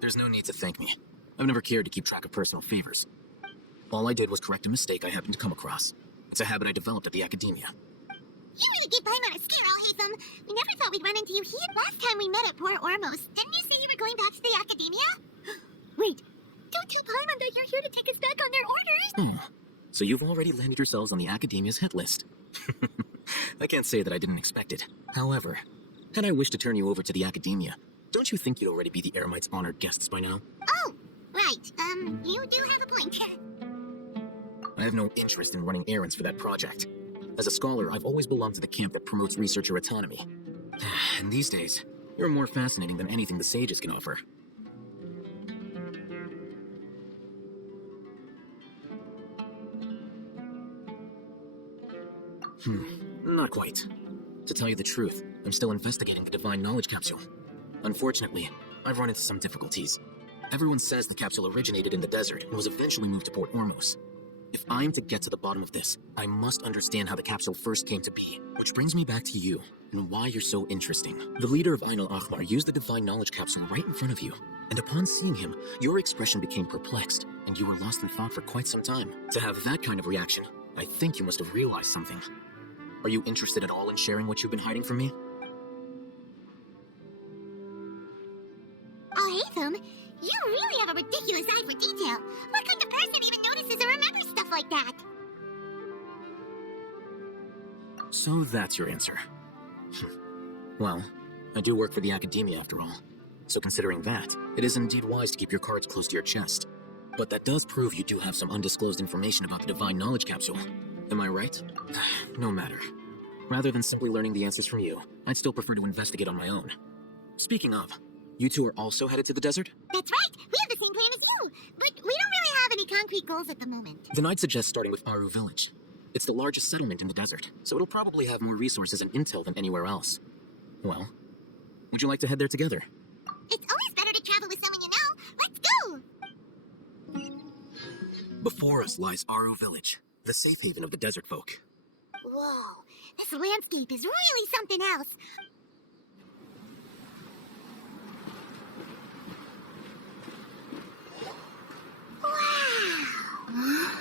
There's no need to thank me. I've never cared to keep track of personal favors. All I did was correct a mistake I happened to come across. It's a habit I developed at the Academia. You really gave Paimon a scare, Alhaitham. We never thought we'd run into you here. Last time we met at Port Ormos, didn't you say you were going back to the Academia? Wait, don't tell Paimon that you're here to take us back on their orders. Oh, so you've already landed yourselves on the Academia's hit list. I can't say that I didn't expect it. However, had I wished to turn you over to the Academia, don't you think you'd already be the Eremites' honored guests by now? Oh, right. You do have a point. have no interest in running errands for that project. As a scholar, I've always belonged to the camp that promotes researcher autonomy. And these days, you're more fascinating than anything the sages can offer. Not quite. To tell you the truth, I'm still investigating the Divine Knowledge Capsule. Unfortunately, I've run into some difficulties. Everyone says the capsule originated in the desert and was eventually moved to Port Ormos. If I'm to get to the bottom of this, I must understand how the capsule first came to be. Which brings me back to you, and why you're so interesting. The leader of Ain al-Ahmar used the Divine Knowledge Capsule right in front of you, and upon seeing him, your expression became perplexed, and you were lost in thought for quite some time. To have that kind of reaction, I think you must have realized something. Are you interested at all in sharing what you've been hiding from me? Alhaitham, you really have a ridiculous eye for detail. What kind of person even notices or remembers stuff like that? So that's your answer. Well, I do work for the Academia after all. So considering that, it is indeed wise to keep your cards close to your chest. But that does prove you do have some undisclosed information about the Divine Knowledge Capsule. Am I right? No matter. Rather than simply learning the answers from you, I'd still prefer to investigate on my own. Speaking of, you two are also headed to the desert? That's right. We have the same plan as you. But we don't really have any concrete goals at the moment. Then I'd suggest starting with Aru Village. It's the largest settlement in the desert, so it'll probably have more resources and intel than anywhere else. Well, would you like to head there together? It's always better to travel with someone you know. Let's go! Before us lies Aru Village, the safe haven of the desert folk. Whoa, this landscape is really something else. Wow!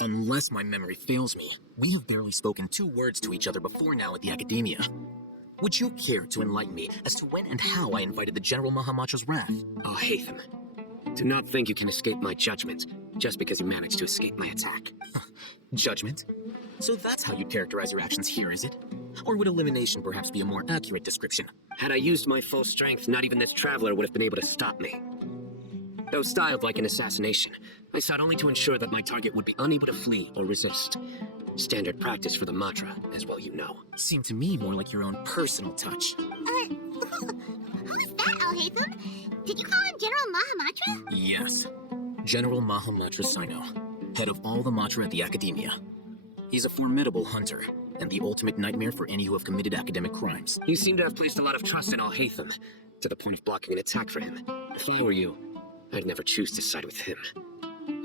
Unless my memory fails me, we have barely spoken 2 words to each other before now at the Academia. Would you care to enlighten me as to when and how I invited the General Mahamatra's wrath? Alhaitham, do not think you can escape my judgment just because you managed to escape my attack. Judgment? So that's how you'd characterize your actions here, is it? Or would elimination perhaps be a more accurate description? Had I used my full strength, not even this traveler would have been able to stop me. Though styled like an assassination, I sought only to ensure that my target would be unable to flee or resist. Standard practice for the Matra, as well you know. Seemed to me more like your own personal touch. Who's that, Alhaitham? Did you call him General Mahamatra? Yes. General Mahamatra Cyno, head of all the Matra at the Academia. He's a formidable hunter, and the ultimate nightmare for any who have committed academic crimes. You seem to have placed a lot of trust in Alhaitham, to the point of blocking an attack for him. If I were you, I'd never choose to side with him.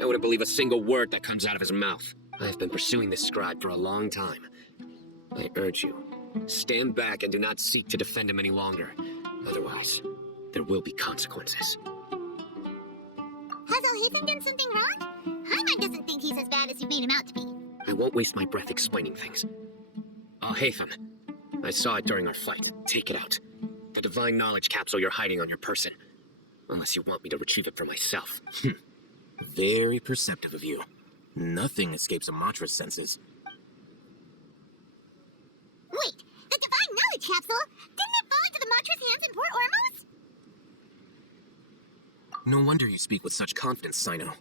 I wouldn't believe a single word that comes out of his mouth. I have been pursuing this scribe for a long time. I urge you, stand back and do not seek to defend him any longer. Otherwise, there will be consequences. Has Alhaitham done something wrong? Hyman doesn't think he's as bad as you made him out to be. I won't waste my breath explaining things. Alhaitham, I saw it during our fight. Take it out. The Divine Knowledge Capsule you're hiding on your person. Unless you want me to retrieve it for myself. Very perceptive of you. Nothing escapes a Matra's senses. Wait, the Divine Knowledge Capsule? Didn't it fall into the Matra's hands in Port Ormos? No wonder you speak with such confidence, Cyno.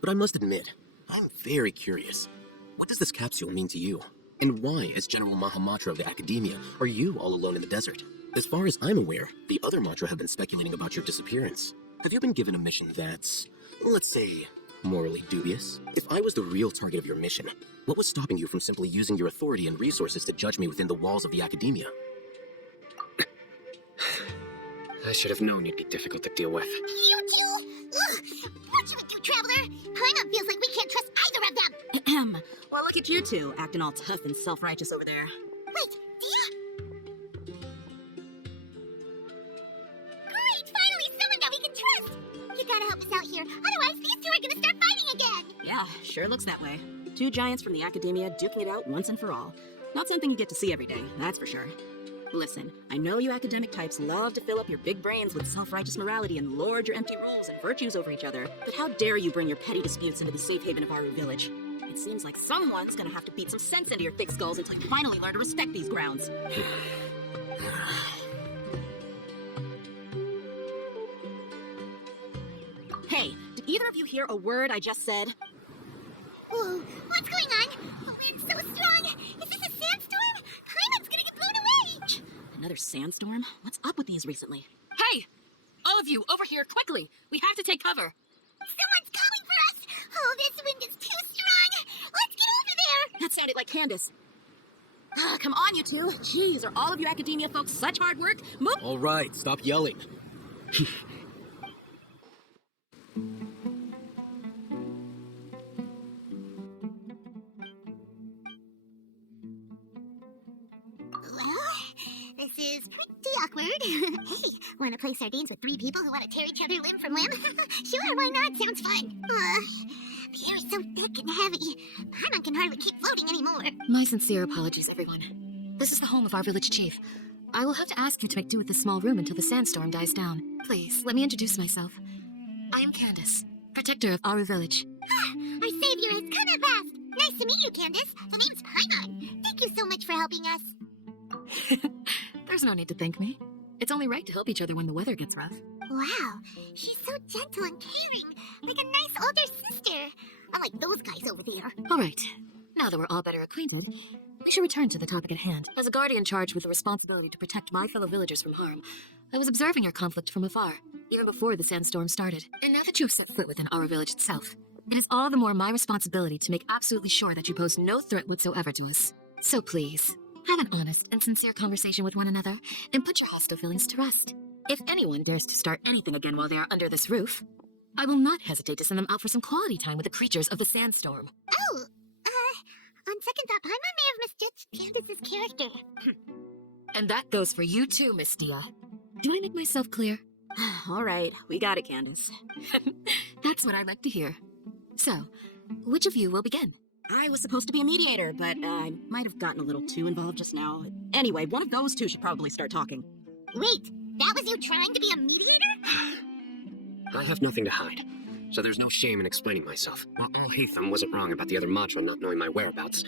But I must admit, I'm very curious. What does this capsule mean to you? And why, as General Mahamatra of the Academia, are you all alone in the desert? As far as I'm aware, the other Matra have been speculating about your disappearance. Have you been given a mission that's, let's say, morally dubious? If I was the real target of your mission, what was stopping you from simply using your authority and resources to judge me within the walls of the Academia? I should have known you'd be difficult to deal with. You two! Ugh! What should we do, Traveler? Paimon feels like we can't trust either of them! Well, look at you two, acting all tough and self-righteous over there. Wait, do you... Great! Finally, someone that we can trust! You gotta help us out here, otherwise these two are gonna start fighting again! Sure looks that way. Two giants from the academia duking it out once and for all. Not something you get to see every day, that's for sure. Listen, I know you academic types love to fill up your big brains with self-righteous morality and lord your empty rules and virtues over each other, but how dare you bring your petty disputes into the safe haven of Aru Village? It seems like someone's gonna have to beat some sense into your thick skulls until you finally learn to respect these grounds. Hey, did either of you hear a word I just said? Whoa, what's going on? The wind's so strong. Is this a sandstorm? Paimon's gonna get blown away. Another sandstorm? What's up with these recently? Hey! All of you, over here, quickly! We have to take cover! Someone's calling for us. Oh, this wind is too strong. Let's get over there. That sounded like Candace. Ah, come on, you two. Jeez, are all of you academia folks such hard work? Move! All right, stop yelling. This is pretty awkward. Hey, wanna play sardines with three people who want to tear each other limb from limb? Sure, why not? Sounds fun. The air is so thick and heavy. Paimon can hardly keep floating anymore. My sincere apologies, everyone. This is the home of our village chief. I will have to ask you to make do with this small room until the sandstorm dies down. Please, let me introduce myself. I am Candace, protector of Aru Village. Our savior has come at last. Nice to meet you, Candace. The name's Paimon. Thank you so much for helping us. There's no need to thank me. It's only right to help each other when the weather gets rough. Wow, she's so gentle and caring, like a nice older sister. Unlike those guys over there. All right. Now that we're all better acquainted, we should return to the topic at hand. As a guardian charged with the responsibility to protect my fellow villagers from harm, I was observing your conflict from afar, even before the sandstorm started. And now that you have set foot within our village itself, it is all the more my responsibility to make absolutely sure that you pose no threat whatsoever to us. So please, have an honest and sincere conversation with one another, and put your hostile feelings to rest. If anyone dares to start anything again while they are under this roof, I will not hesitate to send them out for some quality time with the creatures of the sandstorm. Oh, on second thought, Paimon may have misjudged Candace's character. And that goes for you too, Miss Dia. Do I make myself clear? All right, we got it, Candace. That's what I like to hear. So, which of you will begin? I was supposed to be a mediator, but I might have gotten a little too involved just now. Anyway, one of those two should probably start talking. Wait, that was you trying to be a mediator? I have nothing to hide, so there's no shame in explaining myself. While Alhaitham wasn't wrong about the other Matra not knowing my whereabouts,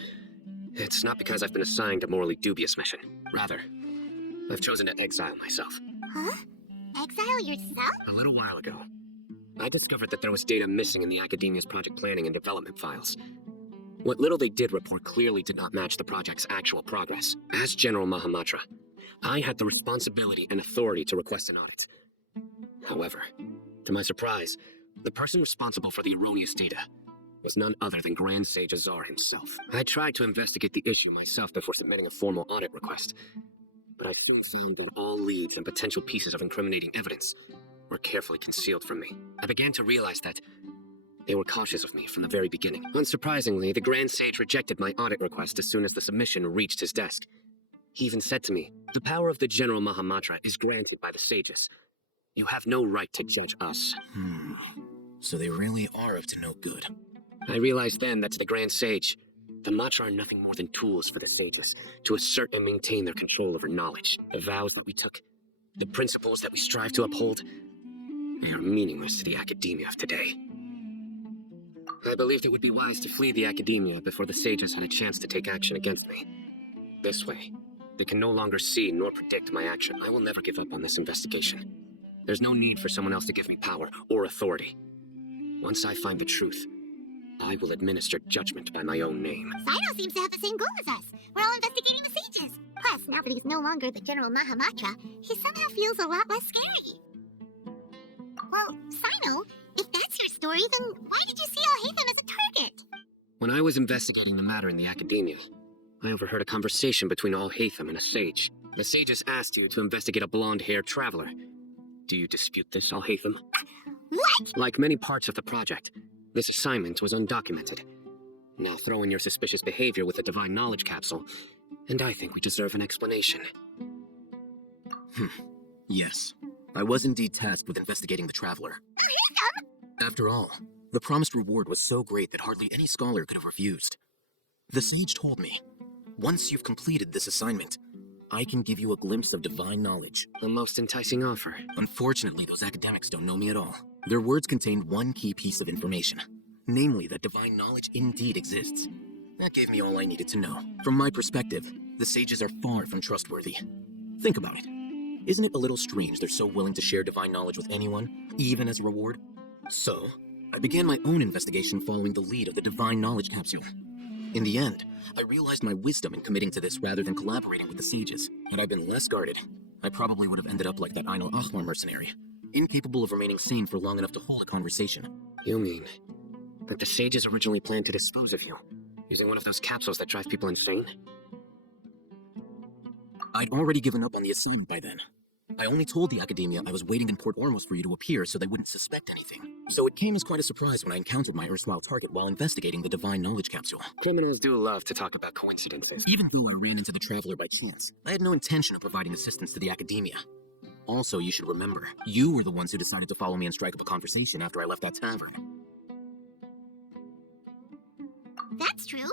it's not because I've been assigned a morally dubious mission. Rather, I've chosen to exile myself. Huh? Exile yourself? A little while ago, I discovered that there was data missing in the Academia's project planning and development files. What little they did report clearly did not match the project's actual progress. As General Mahamatra, I had the responsibility and authority to request an audit. However, to my surprise, the person responsible for the erroneous data was none other than Grand Sage Azar himself. I tried to investigate the issue myself before submitting a formal audit request, but I soon found that all leads and potential pieces of incriminating evidence were carefully concealed from me. I began to realize that they were cautious of me from the very beginning. Unsurprisingly, the Grand Sage rejected my audit request as soon as the submission reached his desk. He even said to me, "The power of the General Mahamatra is granted by the sages. You have no right to judge us." So they really are up to no good. I realized then that to the Grand Sage, the Matra are nothing more than tools for the sages to assert and maintain their control over knowledge. The vows that we took, the principles that we strive to uphold, they are meaningless to the academia of today. I believed it would be wise to flee the academia before the sages had a chance to take action against me. This way, they can no longer see nor predict my action. I will never give up on this investigation. There's no need for someone else to give me power or authority. Once I find the truth, I will administer judgment by my own name. Cyno seems to have the same goal as us. We're all investigating the sages. Plus, now that he's no longer the General Mahamatra, he somehow feels a lot less scary. Well, Cyno, if that's your story, then why did you see Alhaitham as a target? When I was investigating the matter in the academia, I overheard a conversation between Alhaitham and a sage. The sages asked you to investigate a blonde-haired traveler. Do you dispute this, Alhaitham? What? Like many parts of the project, this assignment was undocumented. Now throw in your suspicious behavior with the Divine Knowledge Capsule, and I think we deserve an explanation. Yes. I was indeed tasked with investigating the Traveler. After all, The promised reward was so great that hardly any scholar could have refused. The sage told me, once you've completed this assignment, I can give you a glimpse of divine knowledge. A most enticing offer. Unfortunately, those academics don't know me at all. Their words contained one key piece of information, namely that divine knowledge indeed exists. That gave me all I needed to know. From my perspective, the sages are far from trustworthy. Think about it. Isn't it a little strange they're so willing to share divine knowledge with anyone, even as a reward? So, I began my own investigation following the lead of the divine knowledge capsule. In the end, I realized my wisdom in committing to this rather than collaborating with the sages. Had I been less guarded, I probably would have ended up like that Ahmar mercenary, incapable of remaining sane for long enough to hold a conversation. You mean that the sages originally planned to dispose of you, using one of those capsules that drive people insane? I'd already given up on the assignment by then. I only told the Academia I was waiting in Port Ormuz for you to appear so they wouldn't suspect anything. So it came as quite a surprise when I encountered my erstwhile target while investigating the Divine Knowledge Capsule. Criminals do love to talk about coincidences. Even though I ran into the Traveler by chance, I had no intention of providing assistance to the Academia. Also, you should remember, you were the ones who decided to follow me and strike up a conversation after I left that tavern. That's true.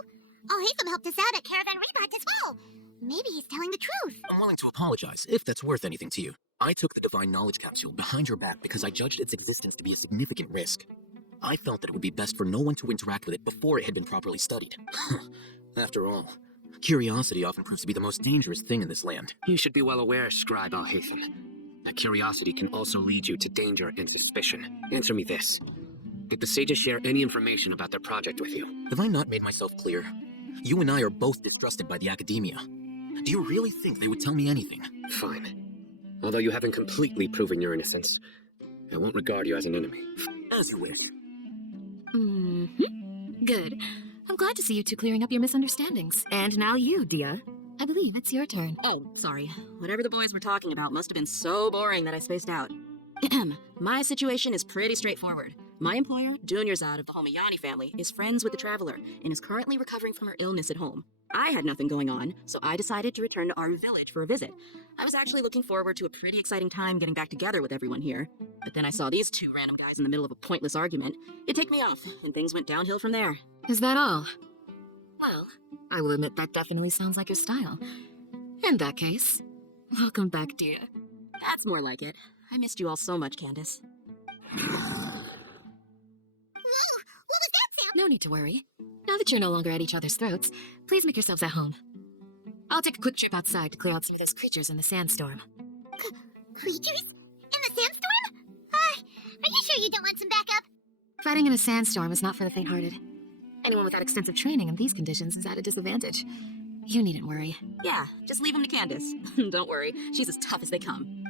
Alhaitham helped us out at Caravan Repact as well. Maybe he's telling the truth. I'm willing to apologize, if that's worth anything to you. I took the Divine Knowledge Capsule behind your back because I judged its existence to be a significant risk. I felt that it would be best for no one to interact with it before it had been properly studied. After all, curiosity often proves to be the most dangerous thing in this land. You should be well aware, Scribe Alhaitham, that curiosity can also lead you to danger and suspicion. Answer me this. Did the sages share any information about their project with you? Have I not made myself clear? You and I are both distrusted by the Academia. Do you really think they would tell me anything? Fine. Although you haven't completely proven your innocence, I won't regard you as an enemy. As you wish. Good. I'm glad to see you two clearing up your misunderstandings. And now you, Dia. I believe it's your turn. Oh, sorry. Whatever the boys were talking about must have been so boring that I spaced out. My situation is pretty straightforward. My employer, Dunyarzad of the Homayani family, is friends with the Traveler and is currently recovering from her illness at home. I had nothing going on, so I decided to return to our village for a visit. I was actually looking forward to a pretty exciting time getting back together with everyone here. But then I saw these two random guys in the middle of a pointless argument. It ticked me off, and things went downhill from there. Is that all? Well, I will admit that definitely sounds like your style. In that case, welcome back, Dia. That's more like it. I missed you all so much, Candace. Whoa! What was that sound? No need to worry. Now that you're no longer at each other's throats, please make yourselves at home. I'll take a quick trip outside to clear out some of those creatures in the sandstorm. Creatures? In the sandstorm? Are you sure you don't want some backup? Fighting in a sandstorm is not for the faint-hearted. Anyone without extensive training in these conditions is at a disadvantage. You needn't worry. Yeah, just leave him to Candace. Don't worry, she's as tough as they come.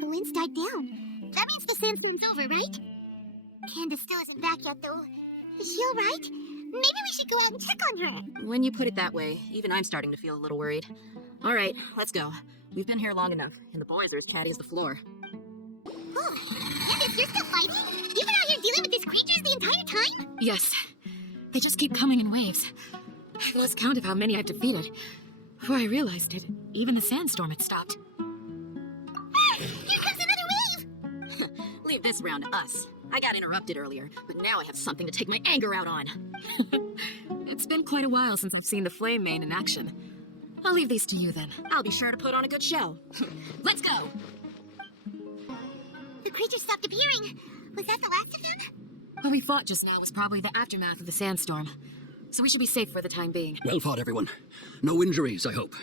The wind's died down. That means the sandstorm's over, right? Candace still isn't back yet, though. Is she alright? Maybe we should go out and check on her. When you put it that way, even I'm starting to feel a little worried. All right, let's go. We've been here long enough, and the boys are as chatty as the floor. Oh, Candace, you're still fighting? You've been out here dealing with these creatures the entire time? Yes. They just keep coming in waves. I've lost count of how many I've defeated. Before I realized it, even the sandstorm had stopped. Here comes another wave! Leave this round to us. I got interrupted earlier, but now I have something to take my anger out on. It's been quite a while since I've seen the Flame Mane in action. I'll leave these to you then. I'll be sure to put on a good show. Let's go! The creatures stopped appearing. Was that the last of them? What we fought just now was probably the aftermath of the sandstorm. So we should be safe for the time being. Well fought, everyone. No injuries, I hope.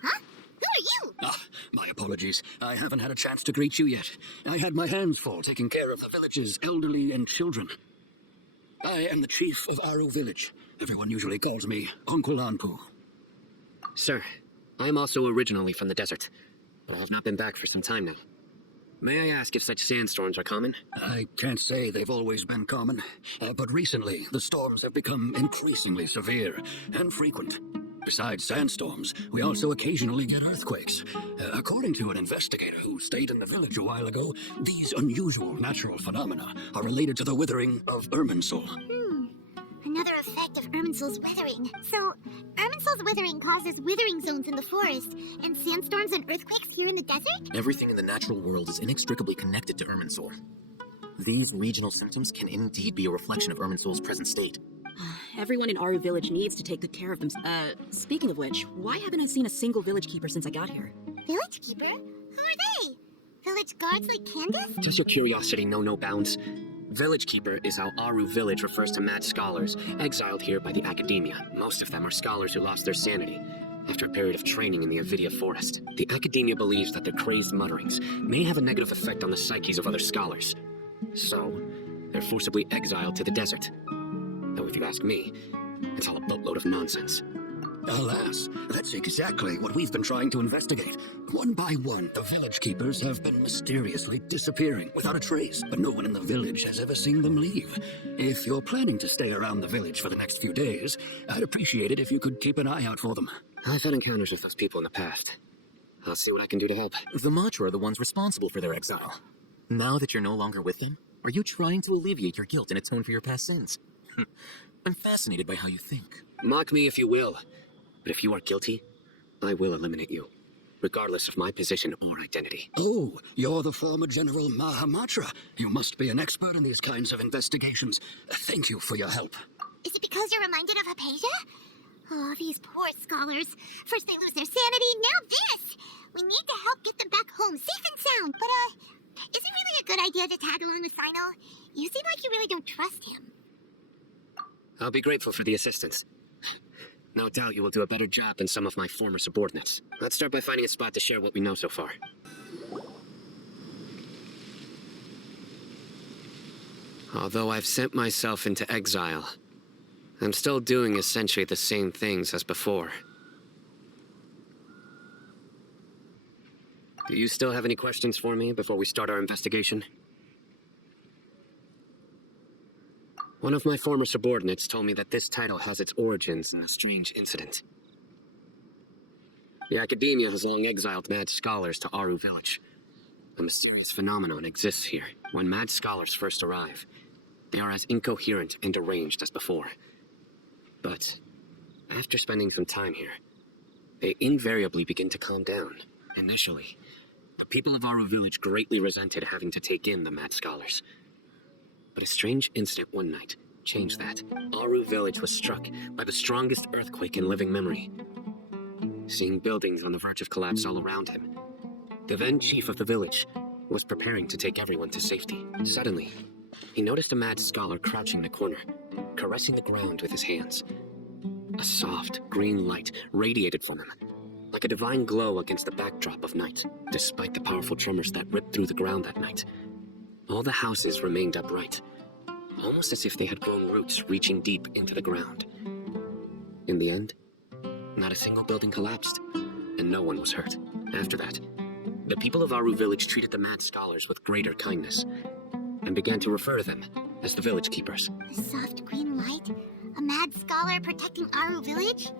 Huh? Who are you? My apologies. I haven't had a chance to greet you yet. I had my hands full taking care of the village's elderly and children. I am the chief of Aru village. Everyone usually calls me Uncle Anpu. Sir, I am also originally from the desert, but I have not been back for some time now. May I ask if such sandstorms are common? I can't say they've always been common, but recently the storms have become increasingly severe and frequent. Besides sandstorms, we also occasionally get earthquakes. According to an investigator who stayed in the village a while ago, these unusual natural phenomena are related to the withering of Irminsul. Another effect of Irminsul's withering. So, Irminsul's withering causes withering zones in the forest, and sandstorms and earthquakes here in the desert? Everything in the natural world is inextricably connected to Irminsul. These regional symptoms can indeed be a reflection of Irminsul's present state. Everyone in Aru Village needs to take good care of themselves. Speaking of which, why haven't I seen a single village keeper since I got here? Village keeper? Who are they? Village guards like Candace? Does your curiosity know no bounds? Village Keeper is how Aru Village refers to mad scholars, exiled here by the Academia. Most of them are scholars who lost their sanity after a period of training in the Avidia Forest. The Academia believes that their crazed mutterings may have a negative effect on the psyches of other scholars. So, they're forcibly exiled to the desert. Though if you ask me, it's all a boatload of nonsense. Alas, that's exactly what we've been trying to investigate. One by one, the village keepers have been mysteriously disappearing without a trace, but no one in the village has ever seen them leave. If you're planning to stay around the village for the next few days, I'd appreciate it if you could keep an eye out for them. I've had encounters with those people in the past. I'll see what I can do to help. The Matra are the ones responsible for their exile. Now that you're no longer with them, are you trying to alleviate your guilt and atone for your past sins? I'm fascinated by how you think. Mock me if you will. But if you are guilty, I will eliminate you, regardless of my position or identity. Oh, you're the former General Mahamatra. You must be an expert in these kinds of investigations. Thank you for your help. Is it because you're reminded of Hypatia? Oh, these poor scholars. First they lose their sanity, now this! We need to help get them back home, safe and sound. But, is it really a good idea to tag along with Cyno? You seem like you really don't trust him. I'll be grateful for the assistance. No doubt you will do a better job than some of my former subordinates. Let's start by finding a spot to share what we know so far. Although I've sent myself into exile, I'm still doing essentially the same things as before. Do you still have any questions for me before we start our investigation? One of my former subordinates told me that this title has its origins in a strange incident. The Academia has long exiled mad scholars to Aru Village. A mysterious phenomenon exists here. When mad scholars first arrive, they are as incoherent and deranged as before. But after spending some time here, they invariably begin to calm down. Initially, the people of Aru Village greatly resented having to take in the mad scholars. But a strange incident one night changed that. Aru Village was struck by the strongest earthquake in living memory. Seeing buildings on the verge of collapse all around him, the then chief of the village was preparing to take everyone to safety. Suddenly, he noticed a mad scholar crouching in a corner, caressing the ground with his hands. A soft, green light radiated from him, like a divine glow against the backdrop of night. Despite the powerful tremors that ripped through the ground that night, all the houses remained upright, almost as if they had grown roots reaching deep into the ground. In the end, not a single building collapsed, and no one was hurt. After that, the people of Aru Village treated the mad scholars with greater kindness, and began to refer to them as the village keepers. A soft green light? A mad scholar protecting Aru Village?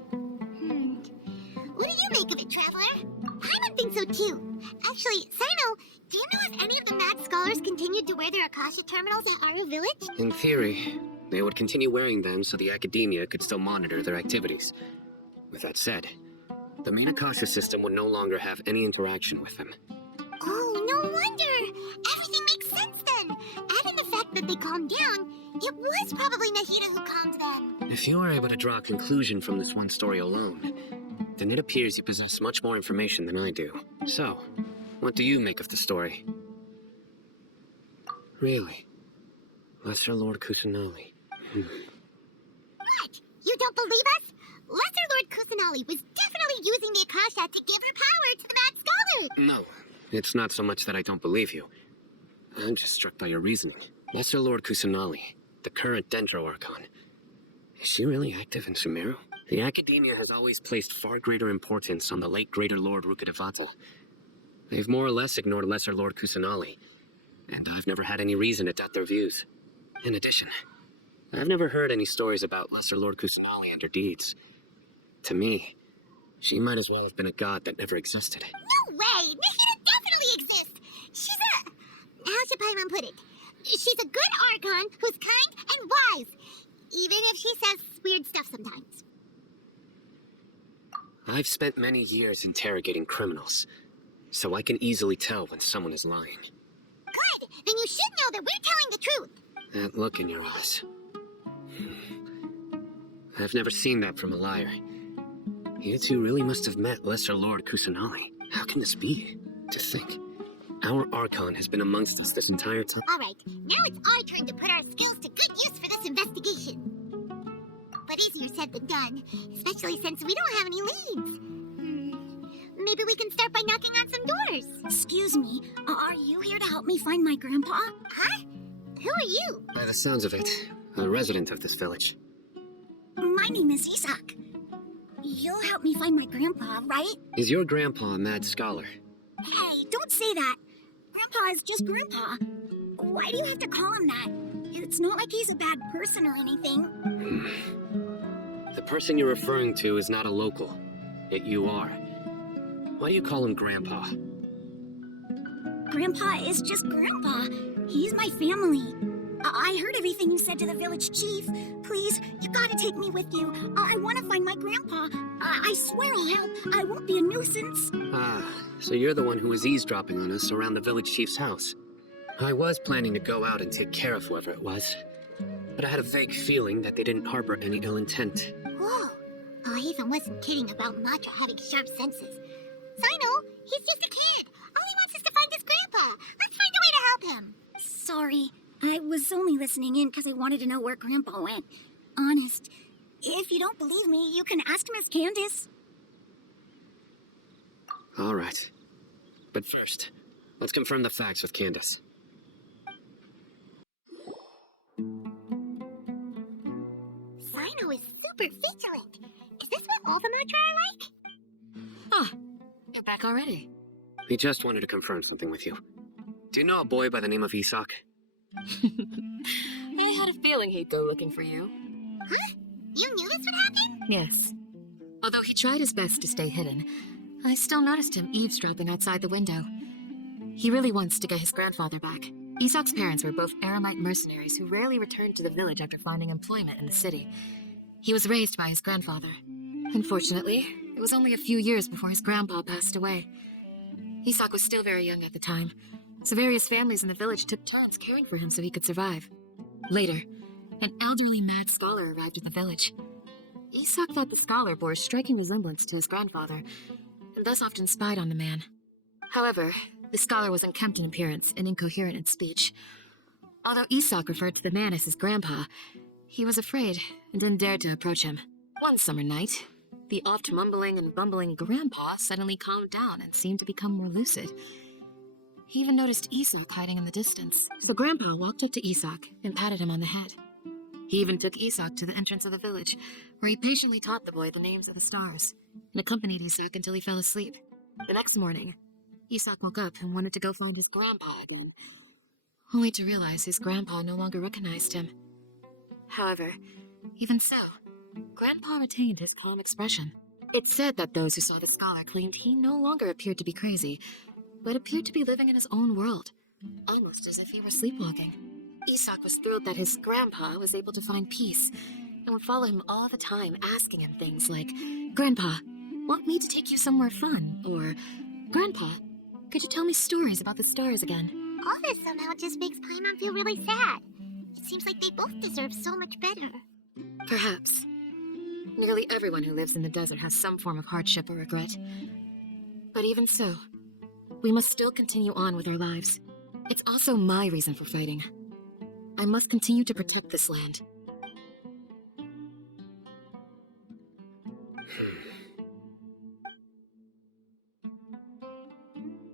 What do you make of it, Traveler? Paimon thinks so too. Actually, Cyno, do you know if any of the mad scholars continued to wear their Akasha terminals at Aru Village? In theory, they would continue wearing them so the Academia could still monitor their activities. With that said, the main Akasha system would no longer have any interaction with them. Oh, no wonder! Everything makes sense then! Add in the fact that they calmed down, it was probably Nahida who calmed them. If you are able to draw a conclusion from this one story alone, then it appears you possess much more information than I do. So, what do you make of the story? Really? Lesser Lord Kusanali. What? You don't believe us? Lesser Lord Kusanali was definitely using the Akasha to give her power to the mad scholars! No, it's not so much that I don't believe you. I'm just struck by your reasoning. Lesser Lord Kusanali, the current dendro Archon. Is she really active in Sumeru? The Academia has always placed far greater importance on the late Greater Lord Rukkhadevata. They've more or less ignored Lesser Lord Kusanali, and I've never had any reason to doubt their views. In addition, I've never heard any stories about Lesser Lord Kusanali and her deeds. To me, she might as well have been a god that never existed. No way! Nahida definitely exists! She's how should Paimon put it? She's a good Archon who's kind and wise. even if she says weird stuff sometimes. I've spent many years interrogating criminals, so I can easily tell when someone is lying. Good! Then you should know that we're telling the truth. That look in your eyes. I've never seen that from a liar. You two really must have met Lesser Lord Kusanali. How can this be? To think, our Archon has been amongst us this entire time. Alright, now it's our turn to put our skills to good use for this investigation. But easier said than done, especially since we don't have any leads. Maybe we can start by knocking on some doors. Excuse me, are you here to help me find my grandpa? Huh? Who are you? By the sounds of it, a resident of this village. My name is Isak. You'll help me find my grandpa, right? Is your grandpa a mad scholar? Hey, don't say that. Grandpa is just Grandpa. Why do you have to call him that? It's not like he's a bad person or anything. The person you're referring to is not a local, yet you are. Why do you call him Grandpa? Grandpa is just Grandpa. He's my family. I heard everything you said to the village chief. Please, you gotta take me with you. I want to find my grandpa. I swear I'll help. I won't be a nuisance. Ah, so you're the one who was eavesdropping on us around the village chief's house. I was planning to go out and take care of whoever it was, but I had a vague feeling that they didn't harbor any ill intent. Whoa. Alhaitham wasn't kidding about Matra having sharp senses. Cyno, he's just a kid. All he wants is to find his grandpa. Let's find a way to help him. Sorry, I was only listening in because I wanted to know where Grandpa went. Honest, if you don't believe me, you can ask Miss Candace. All right. But first, let's confirm the facts with Candace. Cyno is super vigilant. Is this what all the Matra are like? Ah, you're back already. We just wanted to confirm something with you. Do you know a boy by the name of Isak? I had a feeling he'd go looking for you. Huh? You knew this would happen? Yes. Although he tried his best to stay hidden, I still noticed him eavesdropping outside the window. He really wants to get his grandfather back. Isak's parents were both Aramite mercenaries who rarely returned to the village after finding employment in the city. He was raised by his grandfather. Unfortunately, it was only a few years before his grandpa passed away. Isak was still very young at the time, so various families in the village took turns caring for him so he could survive. Later, an elderly mad scholar arrived at the village. Isak thought the scholar bore a striking resemblance to his grandfather, and thus often spied on the man. However, the scholar was unkempt in appearance and incoherent in speech. Although Isak referred to the man as his grandpa, he was afraid and didn't dare to approach him. One summer night, the oft mumbling and bumbling grandpa suddenly calmed down and seemed to become more lucid. He even noticed Isak hiding in the distance, so Grandpa walked up to Isak and patted him on the head. He even took Isak to the entrance of the village, where he patiently taught the boy the names of the stars, and accompanied Isak until he fell asleep. The next morning, Isak woke up and wanted to go find his grandpa again, only to realize his grandpa no longer recognized him. However, even so, Grandpa retained his calm expression. It's said that those who saw the scholar claimed he no longer appeared to be crazy, but appeared to be living in his own world, almost as if he were sleepwalking. Isak was thrilled that his grandpa was able to find peace, and would follow him all the time, asking him things like, "Grandpa, want me to take you somewhere fun?" Or, "Grandpa, could you tell me stories about the stars again?" All this somehow just makes Paimon feel really sad. It seems like they both deserve so much better. Perhaps. Nearly everyone who lives in the desert has some form of hardship or regret. But even so, we must still continue on with our lives. It's also my reason for fighting. I must continue to protect this land.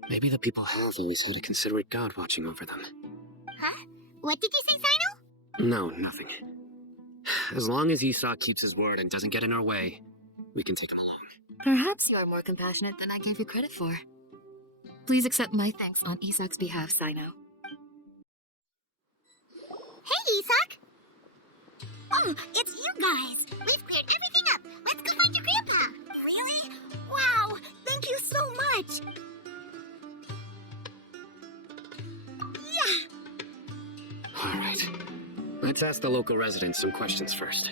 Maybe the people have always had a considerate god watching over them. Huh? What did you say, Cyno? No, nothing. As long as Isak keeps his word and doesn't get in our way, we can take him along. Perhaps you are more compassionate than I gave you credit for. Please accept my thanks on Isak's behalf, Cyno. Hey, Isak! Oh, it's you guys! We've cleared everything up! Let's go find your grandpa! Really? Wow, thank you so much! Yeah! All right. I Let's ask the local residents some questions first.